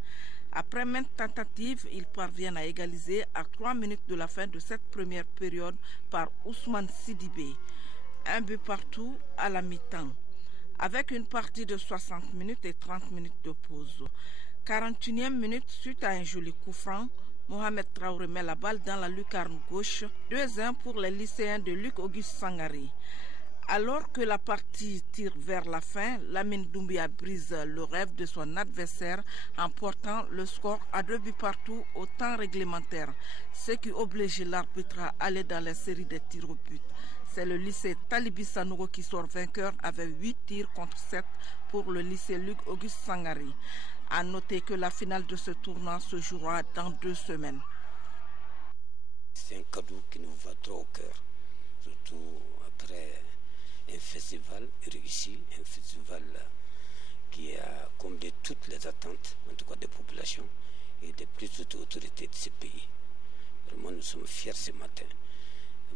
Après maintes tentatives, ils parviennent à égaliser à 3 minutes de la fin de cette première période par Ousmane Sidibé. Un but partout à la mi-temps, avec une partie de 60 minutes et 30 minutes de pause. 41e minute, suite à un joli coup franc, Mohamed Traoré met la balle dans la lucarne gauche. 2-1 pour les lycéens de Luc Auguste Sangaré. Alors que la partie tire vers la fin, Lamine Doumbia brise le rêve de son adversaire en portant le score à 2 buts partout au temps réglementaire, ce qui oblige l'arbitre à aller dans la série des tirs au but. C'est le lycée Talibi Sanogo qui sort vainqueur avec 8 tirs contre 7 pour le lycée Luc Auguste Sangaré. À noter que la finale de ce tournoi se jouera dans 2 semaines. C'est un cadeau qui nous va trop au cœur, surtout après un festival réussi, un festival qui a comblé toutes les attentes, en tout cas des populations et des plus hautes autorités de ce pays. Vraiment, nous sommes fiers ce matin.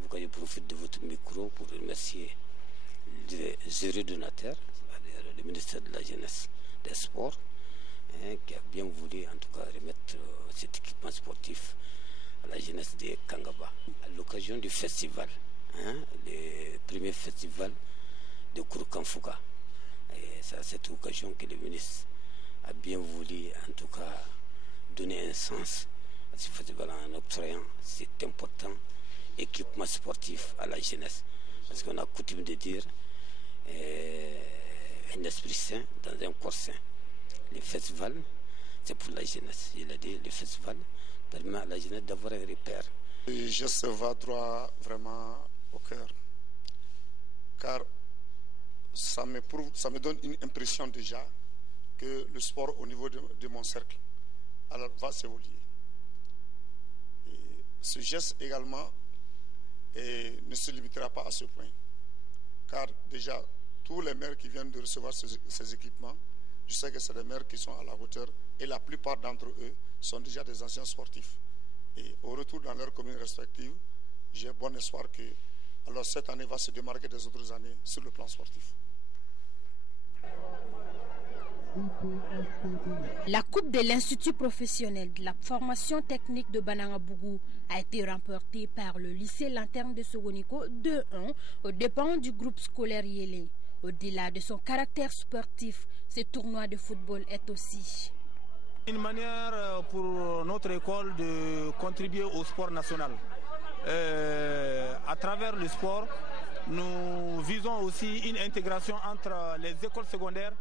Pourquoi je profite de votre micro pour remercier les heureux donateurs, c'est-à-dire le ministère de la Jeunesse et des Sports, qui a bien voulu en tout cas remettre cet équipement sportif à la jeunesse de Kangaba. À l'occasion du festival, le premier festival de Kouroukanfouka. Et c'est à cette occasion que le ministre a bien voulu en tout cas donner un sens à ce festival en octroyant cet important équipement sportif à la jeunesse. Parce qu'on a coutume de dire un esprit sain dans un corps sain. Le festival, c'est pour la jeunesse. Il a dit, le festival permet à la jeunesse d'avoir un repère. Le geste va droit vraiment au cœur. Car ça me donne une impression déjà que le sport au niveau de mon cercle va s'évoluer. Et ce geste également ne se limitera pas à ce point. Car déjà, tous les maires qui viennent de recevoir ces équipements, je sais que c'est des maires qui sont à la hauteur et la plupart d'entre eux sont déjà des anciens sportifs. Et au retour dans leurs communes respectives, j'ai bon espoir que alors cette année va se démarquer des autres années sur le plan sportif. La coupe de l'Institut professionnel de la formation technique de Banangabougou a été remportée par le lycée Lanterne de Sogoniko 2-1 aux dépens du groupe scolaire Yélé. Au-delà de son caractère sportif, ce tournoi de football est aussi une manière pour notre école de contribuer au sport national. À travers le sport, nous visons aussi une intégration entre les écoles secondaires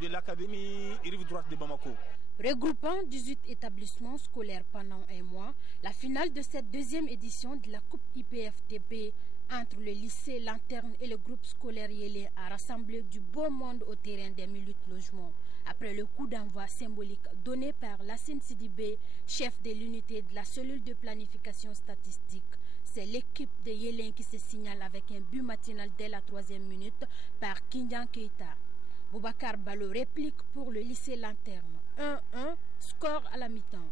de l'Académie Rive Droite de Bamako. Regroupant 18 établissements scolaires pendant un mois, la finale de cette deuxième édition de la Coupe IPFTP entre le lycée Lanterne et le groupe scolaire Yélé a rassemblé du beau monde au terrain des minutes logements. Après le coup d'envoi symbolique donné par Lassine Sidibé, chef de l'unité de la cellule de planification statistique, c'est l'équipe de Yélé qui se signale avec un but matinal dès la 3e minute par Kindian Keita. Boubacar Balo réplique pour le lycée Lanterne. 1-1, score à la mi-temps.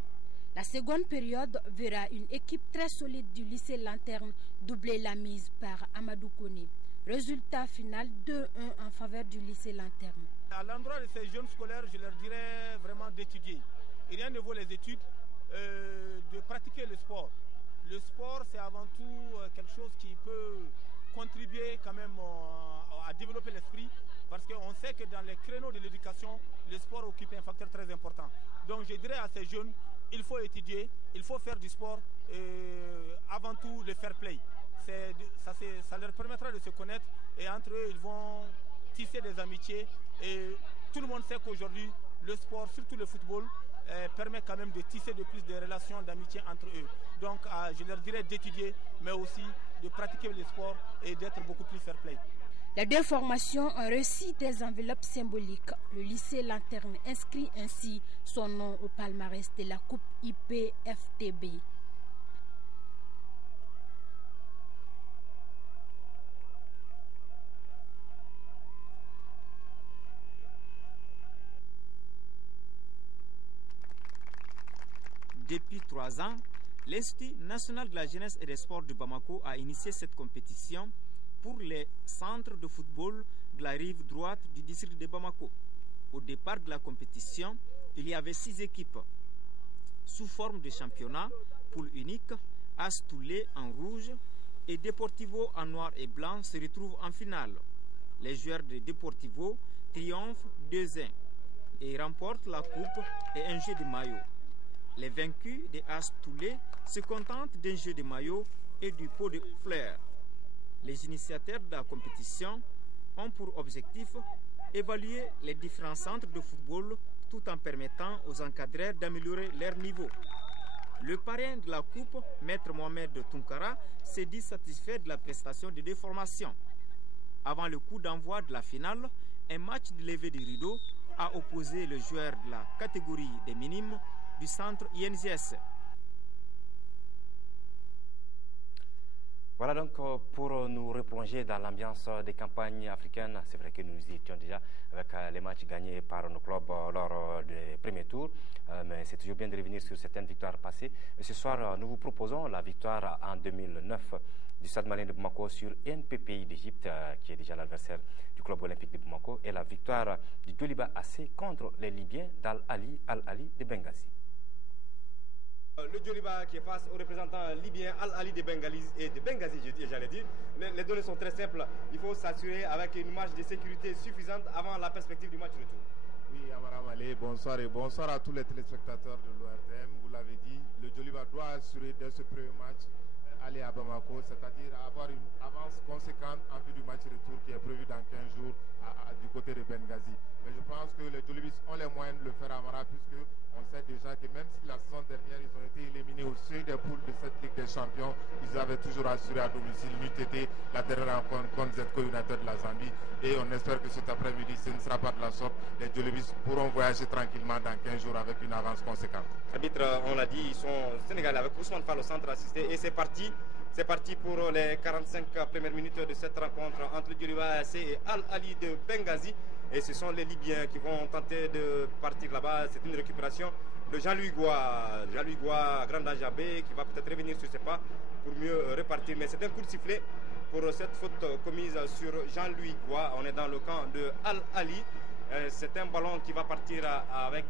La seconde période verra une équipe très solide du lycée Lanterne doubler la mise par Amadou Kone. Résultat final 2-1 en faveur du lycée Lanterne. À l'endroit de ces jeunes scolaires, je leur dirais vraiment d'étudier. Et rien ne vaut les études, de pratiquer le sport. Le sport, c'est avant tout quelque chose qui peut contribuer quand même à développer l'esprit, parce qu'on sait que dans les créneaux de l'éducation, le sport occupe un facteur très important. Donc je dirais à ces jeunes, il faut étudier, il faut faire du sport, avant tout le fair play. Ça leur permettra de se connaître et entre eux, ils vont tisser des amitiés. Et tout le monde sait qu'aujourd'hui, le sport, surtout le football, permet quand même de tisser de plus de relations d'amitié entre eux. Donc je leur dirais d'étudier, mais aussi de pratiquer le sport et d'être beaucoup plus fair play. Les deux formations ont reçu des enveloppes symboliques. Le lycée Lanterne inscrit ainsi son nom au palmarès de la Coupe IPFTB. Depuis 3 ans, l'Institut national de la jeunesse et des sports de Bamako a initié cette compétition pour les centres de football de la rive droite du district de Bamako. Au départ de la compétition, il y avait 6 équipes. Sous forme de championnat, poule unique, Astoulé en rouge et Deportivo en noir et blanc se retrouvent en finale. Les joueurs de Deportivo triomphent 2-1 et remportent la coupe et un jeu de maillot. Les vaincus de Astoulé se contentent d'un jeu de maillot et du pot de fleurs. Les initiateurs de la compétition ont pour objectif évaluer les différents centres de football tout en permettant aux encadreurs d'améliorer leur niveau. Le parrain de la coupe, Maître Mohamed Tunkara, s'est dit satisfait de la prestation des deux formations. Avant le coup d'envoi de la finale, un match de levée de rideau a opposé le joueur de la catégorie des minimes du centre INGS. Voilà donc pour nous replonger dans l'ambiance des campagnes africaines. C'est vrai que nous y étions déjà avec les matchs gagnés par nos clubs lors des premiers tours, mais c'est toujours bien de revenir sur certaines victoires passées. Et ce soir, nous vous proposons la victoire en 2009 du Stade Malien de Bamako sur NPPI d'Égypte, qui est déjà l'adversaire du club olympique de Bamako, et la victoire du Djoliba AC contre les Libyens d'Al-Ali de Benghazi. Le Djoliba qui est face aux représentants libyens Al-Ali de Benghazi, j'allais dire. Les données sont très simples. Il faut s'assurer avec une marge de sécurité suffisante avant la perspective du match retour. Oui, Amara Malé, bonsoir et bonsoir à tous les téléspectateurs de l'ORTM. Vous l'avez dit, le Djoliba doit assurer dès ce premier match aller à Bamako, c'est-à-dire avoir une avance conséquente en vue du match retour qui est prévu dans 15 jours du côté de Benghazi. Mais je pense que les Djolibis ont les moyens de le faire à Amara, puisque on sait déjà que même si la saison dernière ils ont été éliminés au seuil des poules de cette Ligue des Champions, ils avaient toujours assuré à domicile l'UTT, la dernière rencontre contre Zetco United de la Zambie. Et on espère que cet après-midi, ce ne sera pas de la sorte. Les Djolibis pourront voyager tranquillement dans 15 jours avec une avance conséquente. Arbitre, on l'a dit, ils sont sénégalais avec Ousmane Fall au centre assisté et c'est parti. C'est parti pour les 45 premières minutes de cette rencontre entre le Djoliba AC et Al-Ali de Benghazi. Et ce sont les Libyens qui vont tenter de partir là-bas. C'est une récupération de Jean-Louis Goua, grand Ajabé, qui va peut-être revenir sur ses pas pour mieux repartir. Mais c'est un coup de sifflet pour cette faute commise sur Jean-Louis Goua. On est dans le camp de Al-Ali. C'est un ballon qui va partir avec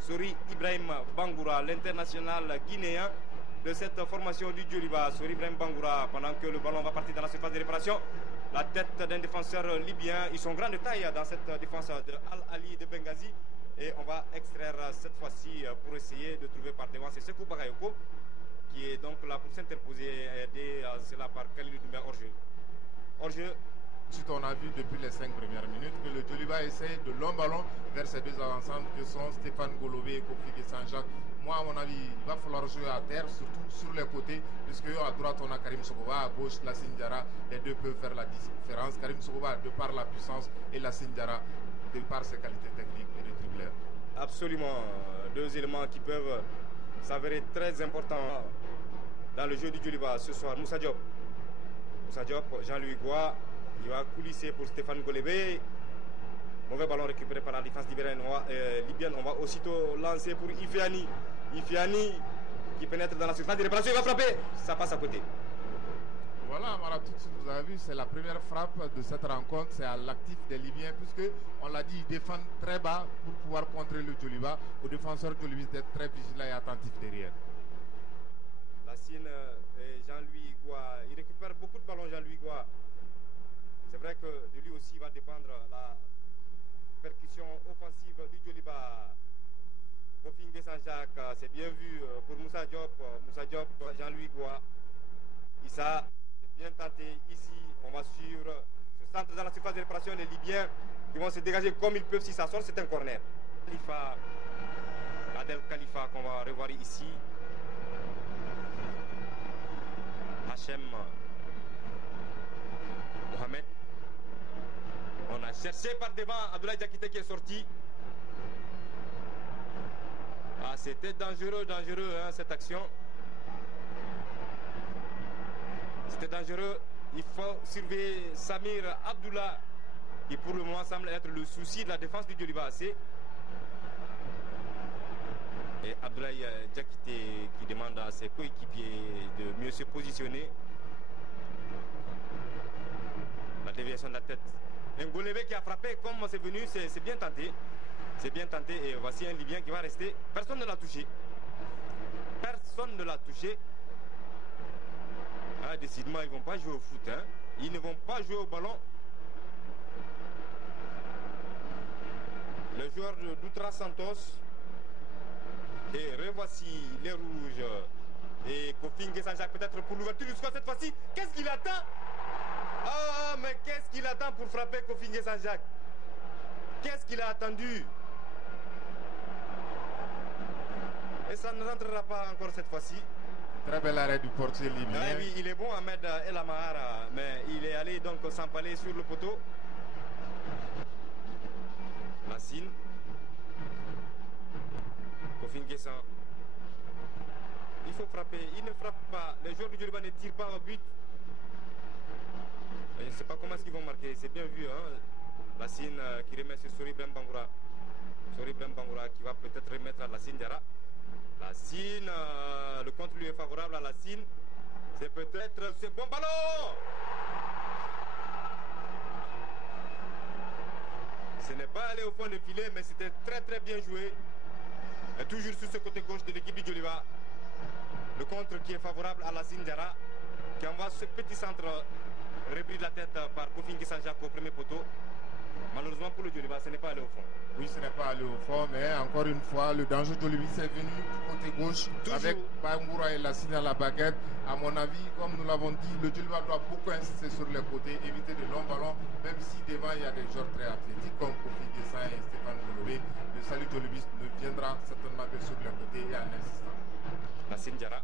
Sori Ibrahim Bangoura, l'international guinéen de cette formation du Djoliba. Sori Ibrahim Bangoura, pendant que le ballon va partir dans la surface de réparation. La tête d'un défenseur libyen. Ils sont grands de taille dans cette défense de Al-Ali de Benghazi. Et on va extraire cette fois-ci pour essayer de trouver par devant. C'est Sekou Bagayoko qui est donc là pour s'interposer, aider cela par Khalilou Doumbia hors-jeu. Hors-jeu. Ensuite, on a vu depuis les 5 premières minutes que le Djoliba essaie de longs ballons vers ces deux avançants que sont Stéphane Golobé et Kofi Saint-Jacques. Moi, à mon avis, il va falloir jouer à terre, surtout sur les côtés, puisque à droite, on a Karim Sogoba, à gauche, Lassine Diarra. Les deux peuvent faire la différence. Karim Sogoba, de par la puissance, et Lassine Diarra, de par ses qualités techniques et de dribbleur. Absolument. Deux éléments qui peuvent s'avérer très importants dans le jeu du Djoliba ce soir. Moussa Diop, Jean-Louis Goua. Il va coulisser pour Stéphane Golébé. Mauvais ballon récupéré par la défense libyenne. On va aussitôt lancer pour Ifeani. Ifeani qui pénètre dans la surface de réparation. Il va frapper. Ça passe à côté. Voilà, Amara, tout de suite, vous avez vu, c'est la première frappe de cette rencontre. C'est à l'actif des Libyens, puisque, on l'a dit, ils défendent très bas pour pouvoir contrer le Djoliba. Aux défenseurs Djolibis d'être très vigilants et attentifs derrière. Lassine et Jean-Louis Goua. Il récupère beaucoup de ballons, Jean-Louis Goua. C'est vrai que de lui aussi va dépendre la percussion offensive du Djoliba. Kofi Saint-Jacques, c'est bien vu pour Moussa Diop, Jean-Louis Goua. Issa, c'est bien tenté ici. On va suivre ce centre dans la surface de réparation. Les Libyens qui vont se dégager comme ils peuvent si ça sort. C'est un corner. Adel Khalifa qu'on va revoir ici. Hachem Mohamed. On a cherché par devant Abdoulaye Diakité qui est sorti. Ah, c'était dangereux hein, cette action. C'était dangereux. Il faut surveiller Samir Abdullah qui pour le moment semble être le souci de la défense du Djoliba AC. Et Abdoulaye Diakité qui demande à ses coéquipiers de mieux se positionner. La déviation de la tête. Un Golébé qui a frappé comme c'est venu, c'est bien tenté. C'est bien tenté et voici un Libyen qui va rester. Personne ne l'a touché. Personne ne l'a touché. Ah, décidément, ils ne vont pas jouer au foot. Hein. Ils ne vont pas jouer au ballon. Le joueur d'Outra Santos. Et revoici les rouges. Et Kofi Saint-Jacques peut-être pour l'ouverture du score cette fois-ci. Qu'est-ce qu'il attend? Oh, mais qu'est-ce qu'il attend pour frapper Kofi Saint-Jacques? Qu'est-ce qu'il a attendu? Et ça ne rentrera pas encore cette fois-ci. Très bel arrêt du portier libyen. Ah, oui, il est bon Ahmed El Amahara, mais il est allé donc s'empaler sur le poteau. Lassine. Kofi Nguessan. Il faut frapper. Il ne frappe pas. Les joueurs du Djoliba ne tirent pas au but. Je ne sais pas comment est-ce qu'ils vont marquer. C'est bien vu. Hein? Lassine qui remet sur Sori Ibrahim Bangoura. Sori Ibrahim Bangoura qui va peut-être remettre à Lassine Diarra. Lassine, le contre lui est favorable à Lassine. C'est peut-être ce bon ballon. Ce n'est pas allé au fond du filet, mais c'était très très bien joué. Et toujours sur ce côté gauche de l'équipe du Djoliba. Le contre qui est favorable à Lassine Diarra, qui envoie ce petit centre repris de la tête par Kofingi Sanjak au premier poteau. Malheureusement pour le Djoliba, ce n'est pas allé au fond. Oui, ce n'est pas allé au fond, mais encore une fois, le danger de Djoliba c'est venu du côté gauche avec Bangoura et Lassine à la baguette. À mon avis, comme nous l'avons dit, le Djoliba doit beaucoup insister sur les côtés, éviter de longs ballons, même si devant il y a des joueurs très athlétiques comme Kofi Dessin et Stéphane Golobé. Le salut Djolibiste ne viendra certainement que sur les côtés et en insistant. Lassine Diarra,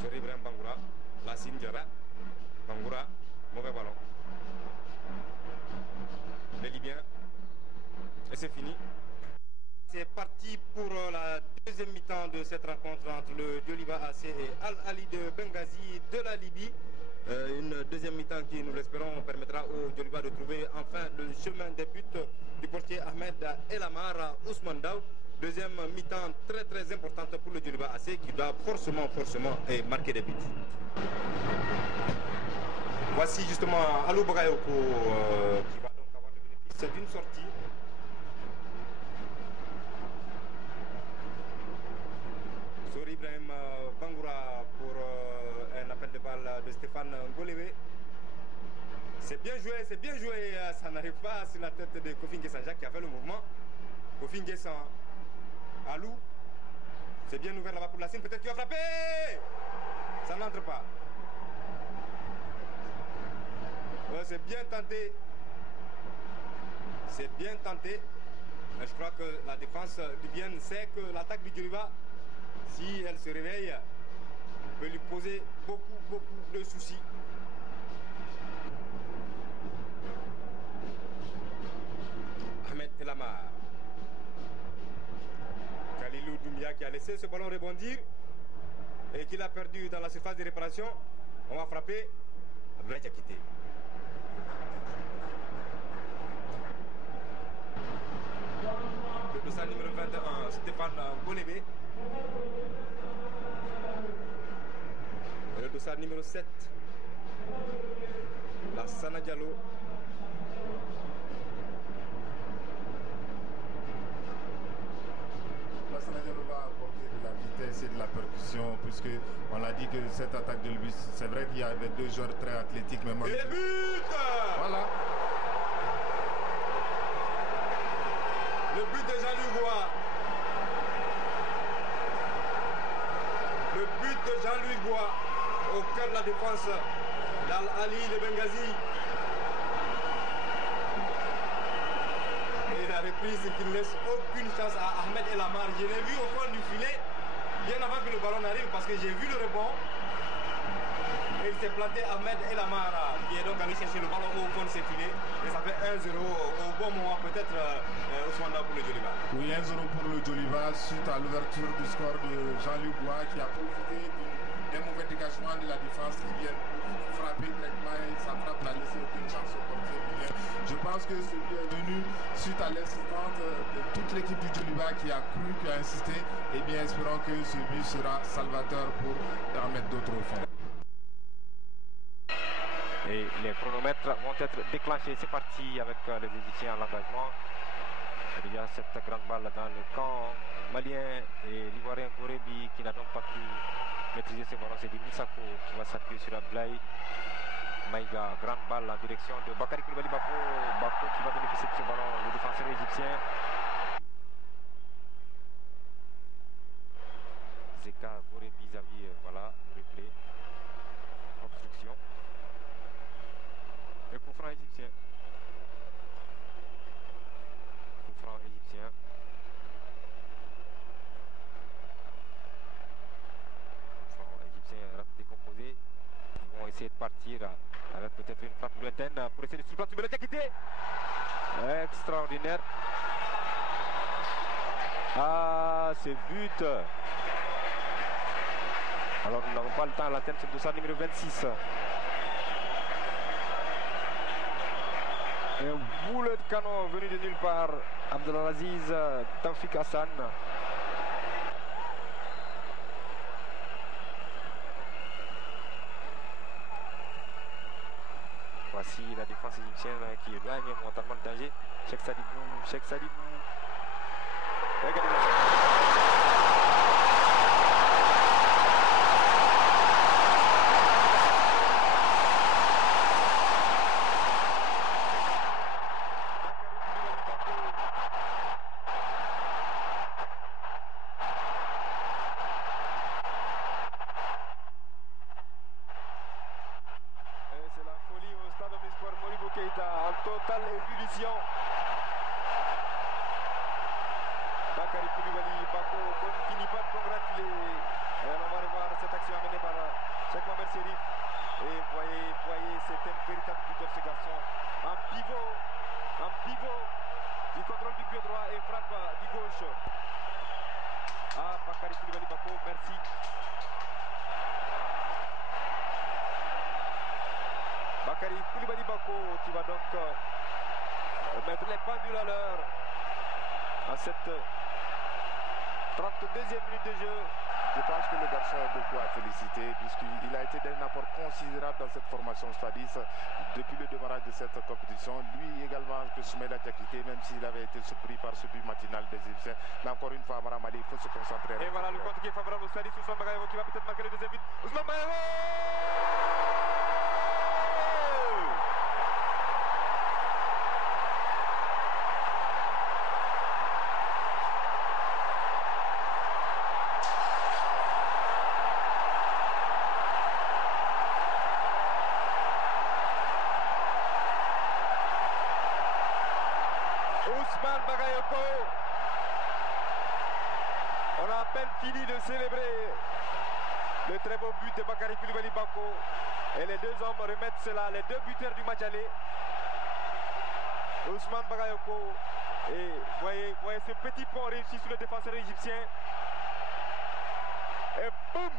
Sori Ibrahim Bangoura, Lassine Diarra, Bangoura, mauvais ballon. Les Libyens. Et c'est fini. C'est parti pour la deuxième mi-temps de cette rencontre entre le Djoliba AC et Al Ali de Benghazi de la Libye. Une deuxième mi-temps qui, nous l'espérons, permettra au Djoliba de trouver enfin le chemin des buts du portier Ahmed Elamar Ousmane Daw. Deuxième mi-temps très très importante pour le Djoliba AC qui doit forcément marquer des buts. Voici justement Alou Bagayoko qui va donc avoir le bénéfice d'une sortie. Sori Ibrahim Bangoura pour un appel de balle de Stéphane Ngolewe. C'est bien joué, ça n'arrive pas sur la tête de Kofingi Sanjak qui a fait le mouvement. Kofingi Sanjak, Alou, c'est bien ouvert là-bas pour Lassine, peut-être qu'il va frapper. Ça n'entre pas. C'est bien tenté. C'est bien tenté. Mais je crois que la défense libyenne sait que l'attaque du Djoliba, si elle se réveille, peut lui poser beaucoup de soucis. Ahmed Elamar. Khalilou Doumbia qui a laissé ce ballon rebondir et qui l'a perdu dans la surface de réparation. On va frapper. Abdoulaye Diakité. Le dossard numéro 21, Stéphane Golébé. Et le dossard numéro 7, Lassana Diallo. Lassana Diallo va apporter de la vitesse et de la percussion, puisque on a dit que cette attaque de Lubis, c'est vrai qu'il y avait deux joueurs très athlétiques, mais et le but! Voilà. Le but de Jean-Louis Goua. Le but de Jean-Louis Goua au cœur de la défense d'Al-Ali de Benghazi. Et la reprise qui ne laisse aucune chance à Ahmed Elamar. Je l'ai vu au fond du filet, bien avant que le ballon n'arrive, parce que j'ai vu le rebond. Et il s'est planté Ahmed Elamar, qui est donc allé chercher le ballon au fond de ses filets. Et ça fait 1-0 au bon moment, peut-être Ousmane Daw pour le Djoliba. Oui, 1-0 pour le Djoliba suite à l'ouverture du score de Jean-Luc Goua qui a profité d'un mauvais dégagement de la défense qui vient frapper directement et sa frappe n'a laissé aucune chance au portier. Je pense que ce but est venu suite à l'insistance de toute l'équipe du Djoliba qui a cru, qui a insisté. Et bien espérons que ce but sera salvateur pour en mettre d'autres au fond. Et les chronomètres vont être déclenchés. C'est parti avec les Égyptiens à l'engagement. Il y a cette grande balle dans le camp malien et l'Ivoirien Gorebi qui n'a donc pas pu maîtriser ce ballon. C'est Dibou Sako qui va s'appuyer sur Abdoulaye Maïga. Grande balle en direction de Bakary Koulibaly Bako. Bako qui va bénéficier de ce ballon, le défenseur égyptien. Zeka Gorebi Xavier, voilà, le replay. Obstruction. Le coup franc égyptien. Coup franc égyptien. Coup franc égyptien décomposé. Ils vont essayer de partir avec peut-être une frappe lointaine pour essayer de surprendre Abdoulaye Diakité. Extraordinaire. Ah, c'est but. Alors nous n'avons pas le temps à l'antenne, c'est le dossard numéro 26. Un boulet de canon venu de nulle part. Abdelaziz Taufik Hassan. Voici la défense égyptienne qui éloigne momentanément le danger. Cheikh Sadibou. Regardez totale ébullition. Bakary Koulibaly, Bako, on ne finit pas de congratuler. On va revoir cette action amenée par Cheikh Mohamed Serif. Et voyez, c'est un véritable buteur ce garçon. En pivot, il contrôle du pied droit et frappe du gauche. Ah, Bakary Koulibaly, Bako, merci. Bakary Koulibaly Bako qui va donc mettre les pendules à l'heure à cette 32e minute de jeu. Je pense que le garçon a beaucoup à féliciter puisqu'il a été d'un apport considérable dans cette formation Stadis depuis le démarrage de cette compétition. Lui également que Soumaïla Diakité, même s'il avait été surpris par ce but matinal des Égyptiens. Mais encore une fois, Amara Mali, il faut se concentrer. Et voilà le compte qui est favorable au Stadis. Ousmane Bagayogo qui va peut-être marquer le deuxième but. Ousmane Bagayogo! Ousmane Bagayogo. On a à peine fini de célébrer le très beau but de Bakary Koulibaly Bako. Et les deux hommes remettent cela, les deux buteurs du match aller. Ousmane Bagayogo. Et voyez ce petit pont réussi sur le défenseur égyptien. Et boum!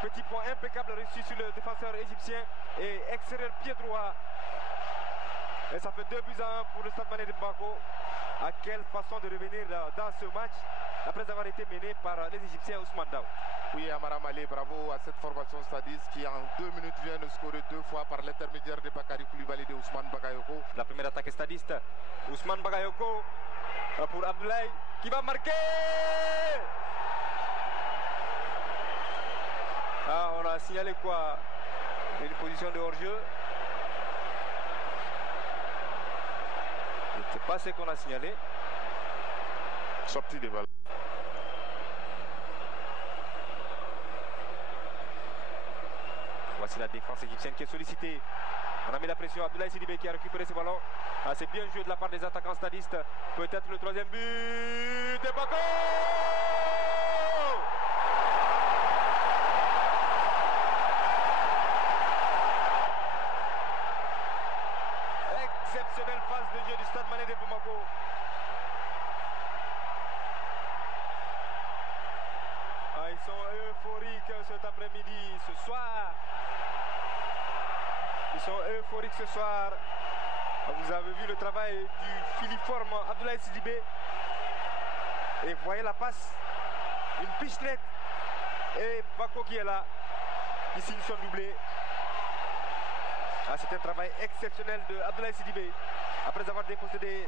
Petit point impeccable réussi sur le défenseur égyptien et extérieur pied droit. Et ça fait 2-1 pour le Stade Malien de Bamako. À quelle façon de revenir dans ce match après avoir été mené par les Égyptiens Ousmane Daou. Oui, Amara Malé, bravo à cette formation Stadis qui en 2 minutes vient de scorer 2 fois par l'intermédiaire de Bakary Koulibaly et Ousmane Bagayogo. La première attaque est stadiste. Ousmane Bagayogo pour Abdoulaye qui va marquer. Ah, on a signalé quoi? Une position de hors-jeu. Je ne sais pas ce qu'on a signalé. Sortie des balles. Voici la défense égyptienne qui est sollicitée. On a mis la pression. Abdoulaye Sidibé qui a récupéré ce ballon. Ah, c'est bien joué de la part des attaquants stadistes. Peut-être le troisième but de Bako. Exceptionnelle phase de jeu du Stade Malien de Bamako. Ah, ils sont euphoriques cet après-midi, ce soir. Ils sont euphoriques ce soir. Vous avez vu le travail du filiforme Abdoulaye Sidibé. Et voyez la passe. Une pichenette. Et Bako qui est là, qui signe son doublé. Ah, c'est un travail exceptionnel de Abdoulaye Sidibé. Après avoir dépossédé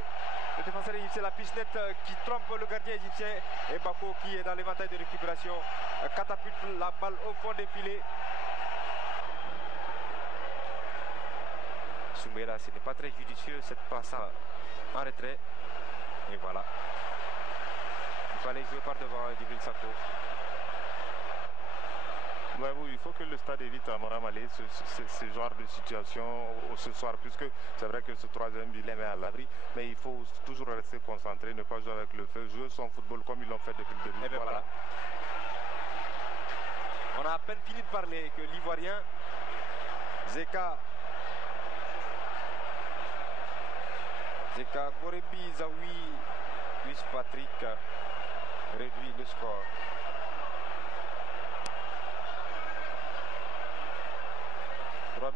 le défenseur égyptien, la pichenette qui trompe le gardien égyptien. Et Bako qui est dans l'éventail de récupération catapulte la balle au fond des filets. Soumaïla, ce n'est pas très judicieux cette passe en retrait. Et voilà. Il fallait jouer par devant Djibril Sako. Ouais, oui, il faut que le stade évite à Amara Malé ce genre de situation ce soir, puisque c'est vrai que ce troisième bilan est à l'abri, mais il faut toujours rester concentré, ne pas jouer avec le feu, jouer son football comme ils l'ont fait depuis le début. Et bien voilà. On a à peine fini de parler que l'Ivoirien Zeka Gorebi Zawi Luis Patrick réduit le score. 3-2.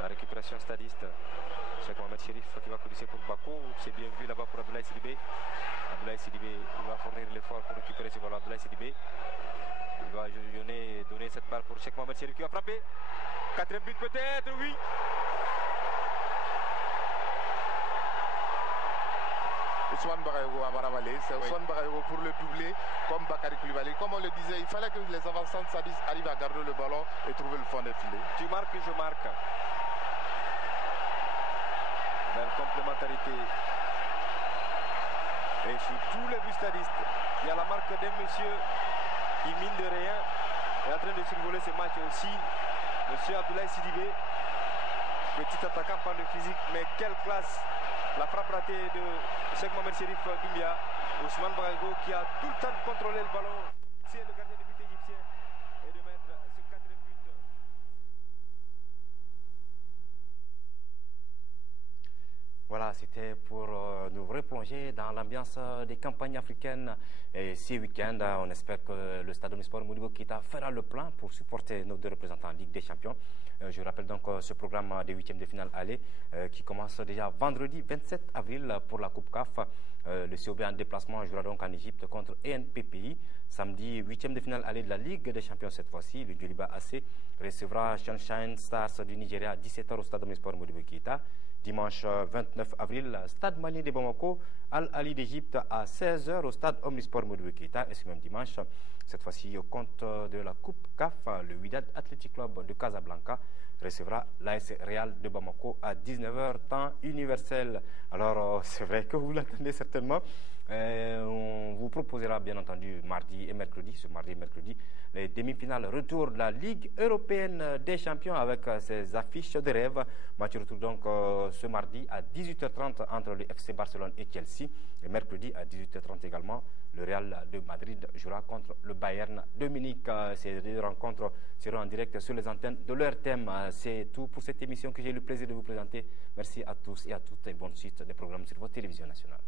La récupération stadiste. C'est Mohamed Chérif qui va coulisser pour Bako. C'est bien vu là-bas pour Abdoulaye Sidibé. Abdoulaye Sidibé, il va fournir l'effort pour récupérer ce ballon. Abdoulaye Sidibé. Il va donner cette balle pour Cheikh Mohamed Chérif qui va frapper. 4e but peut-être, oui. Ousmane Bakayogo à Maramale, c'est Ousmane Bakayogo pour le doubler comme Bakary Koulibaly. Comme on le disait, il fallait que les avançants sadistes arrivent à garder le ballon et trouver le fond des filets. Tu marques, je marque. Belle complémentarité. Et sur tous les buts stadistes, il y a la marque d'un monsieur qui, mine de rien, est en train de survoler ce match aussi. Monsieur Abdoulaye Sidibé, petit attaquant par le physique, mais quelle classe! La frappe ratée de Cheikh Mohamed Chérif Doumbia, Ousmane Bakayogo qui a tout le temps de contrôler le ballon. C'est le gardien de but égyptien et de mettre ce 4e but. Voilà, c'était pour nous replonger dans l'ambiance des campagnes africaines. Et ce week-end, on espère que le Stade Omnisports Modibo Keïta fera le plein pour supporter nos 2 représentants en Ligue des Champions. Je rappelle donc ce programme des 8e de finale aller qui commence déjà vendredi 27 avril pour la Coupe CAF. Le COB en déplacement jouera donc en Égypte contre ENPPI. Samedi, 8e de finale aller de la Ligue des Champions cette fois-ci. Le Djoliba AC recevra Sunshine Stars du Nigeria à 17h au Stade Omnisports Modibo Keïta. Dimanche 29 avril, Stade Malien de Bamako, Al Ali d'Égypte à 16h au Stade Omnisports Modibo Keïta. Et ce même dimanche, cette fois-ci au compte de la Coupe CAF, le Wydad Athletic Club de Casablanca recevra l'AS Real de Bamako à 19h, temps universel. Alors, c'est vrai que vous l'attendez certainement. On vous proposera bien entendu mardi et mercredi, ce mardi et mercredi, les demi-finales retour de la Ligue européenne des champions avec ses affiches de rêve. Match retour donc ce mardi à 18h30 entre le FC Barcelone et Chelsea. Et mercredi à 18h30 également, le Real de Madrid jouera contre le Bayern de Munich. Ces 2 rencontres seront en direct sur les antennes de l'ORTM. C'est tout pour cette émission que j'ai eu le plaisir de vous présenter. Merci à tous et à toutes et bonne suite des programmes sur votre télévision nationale.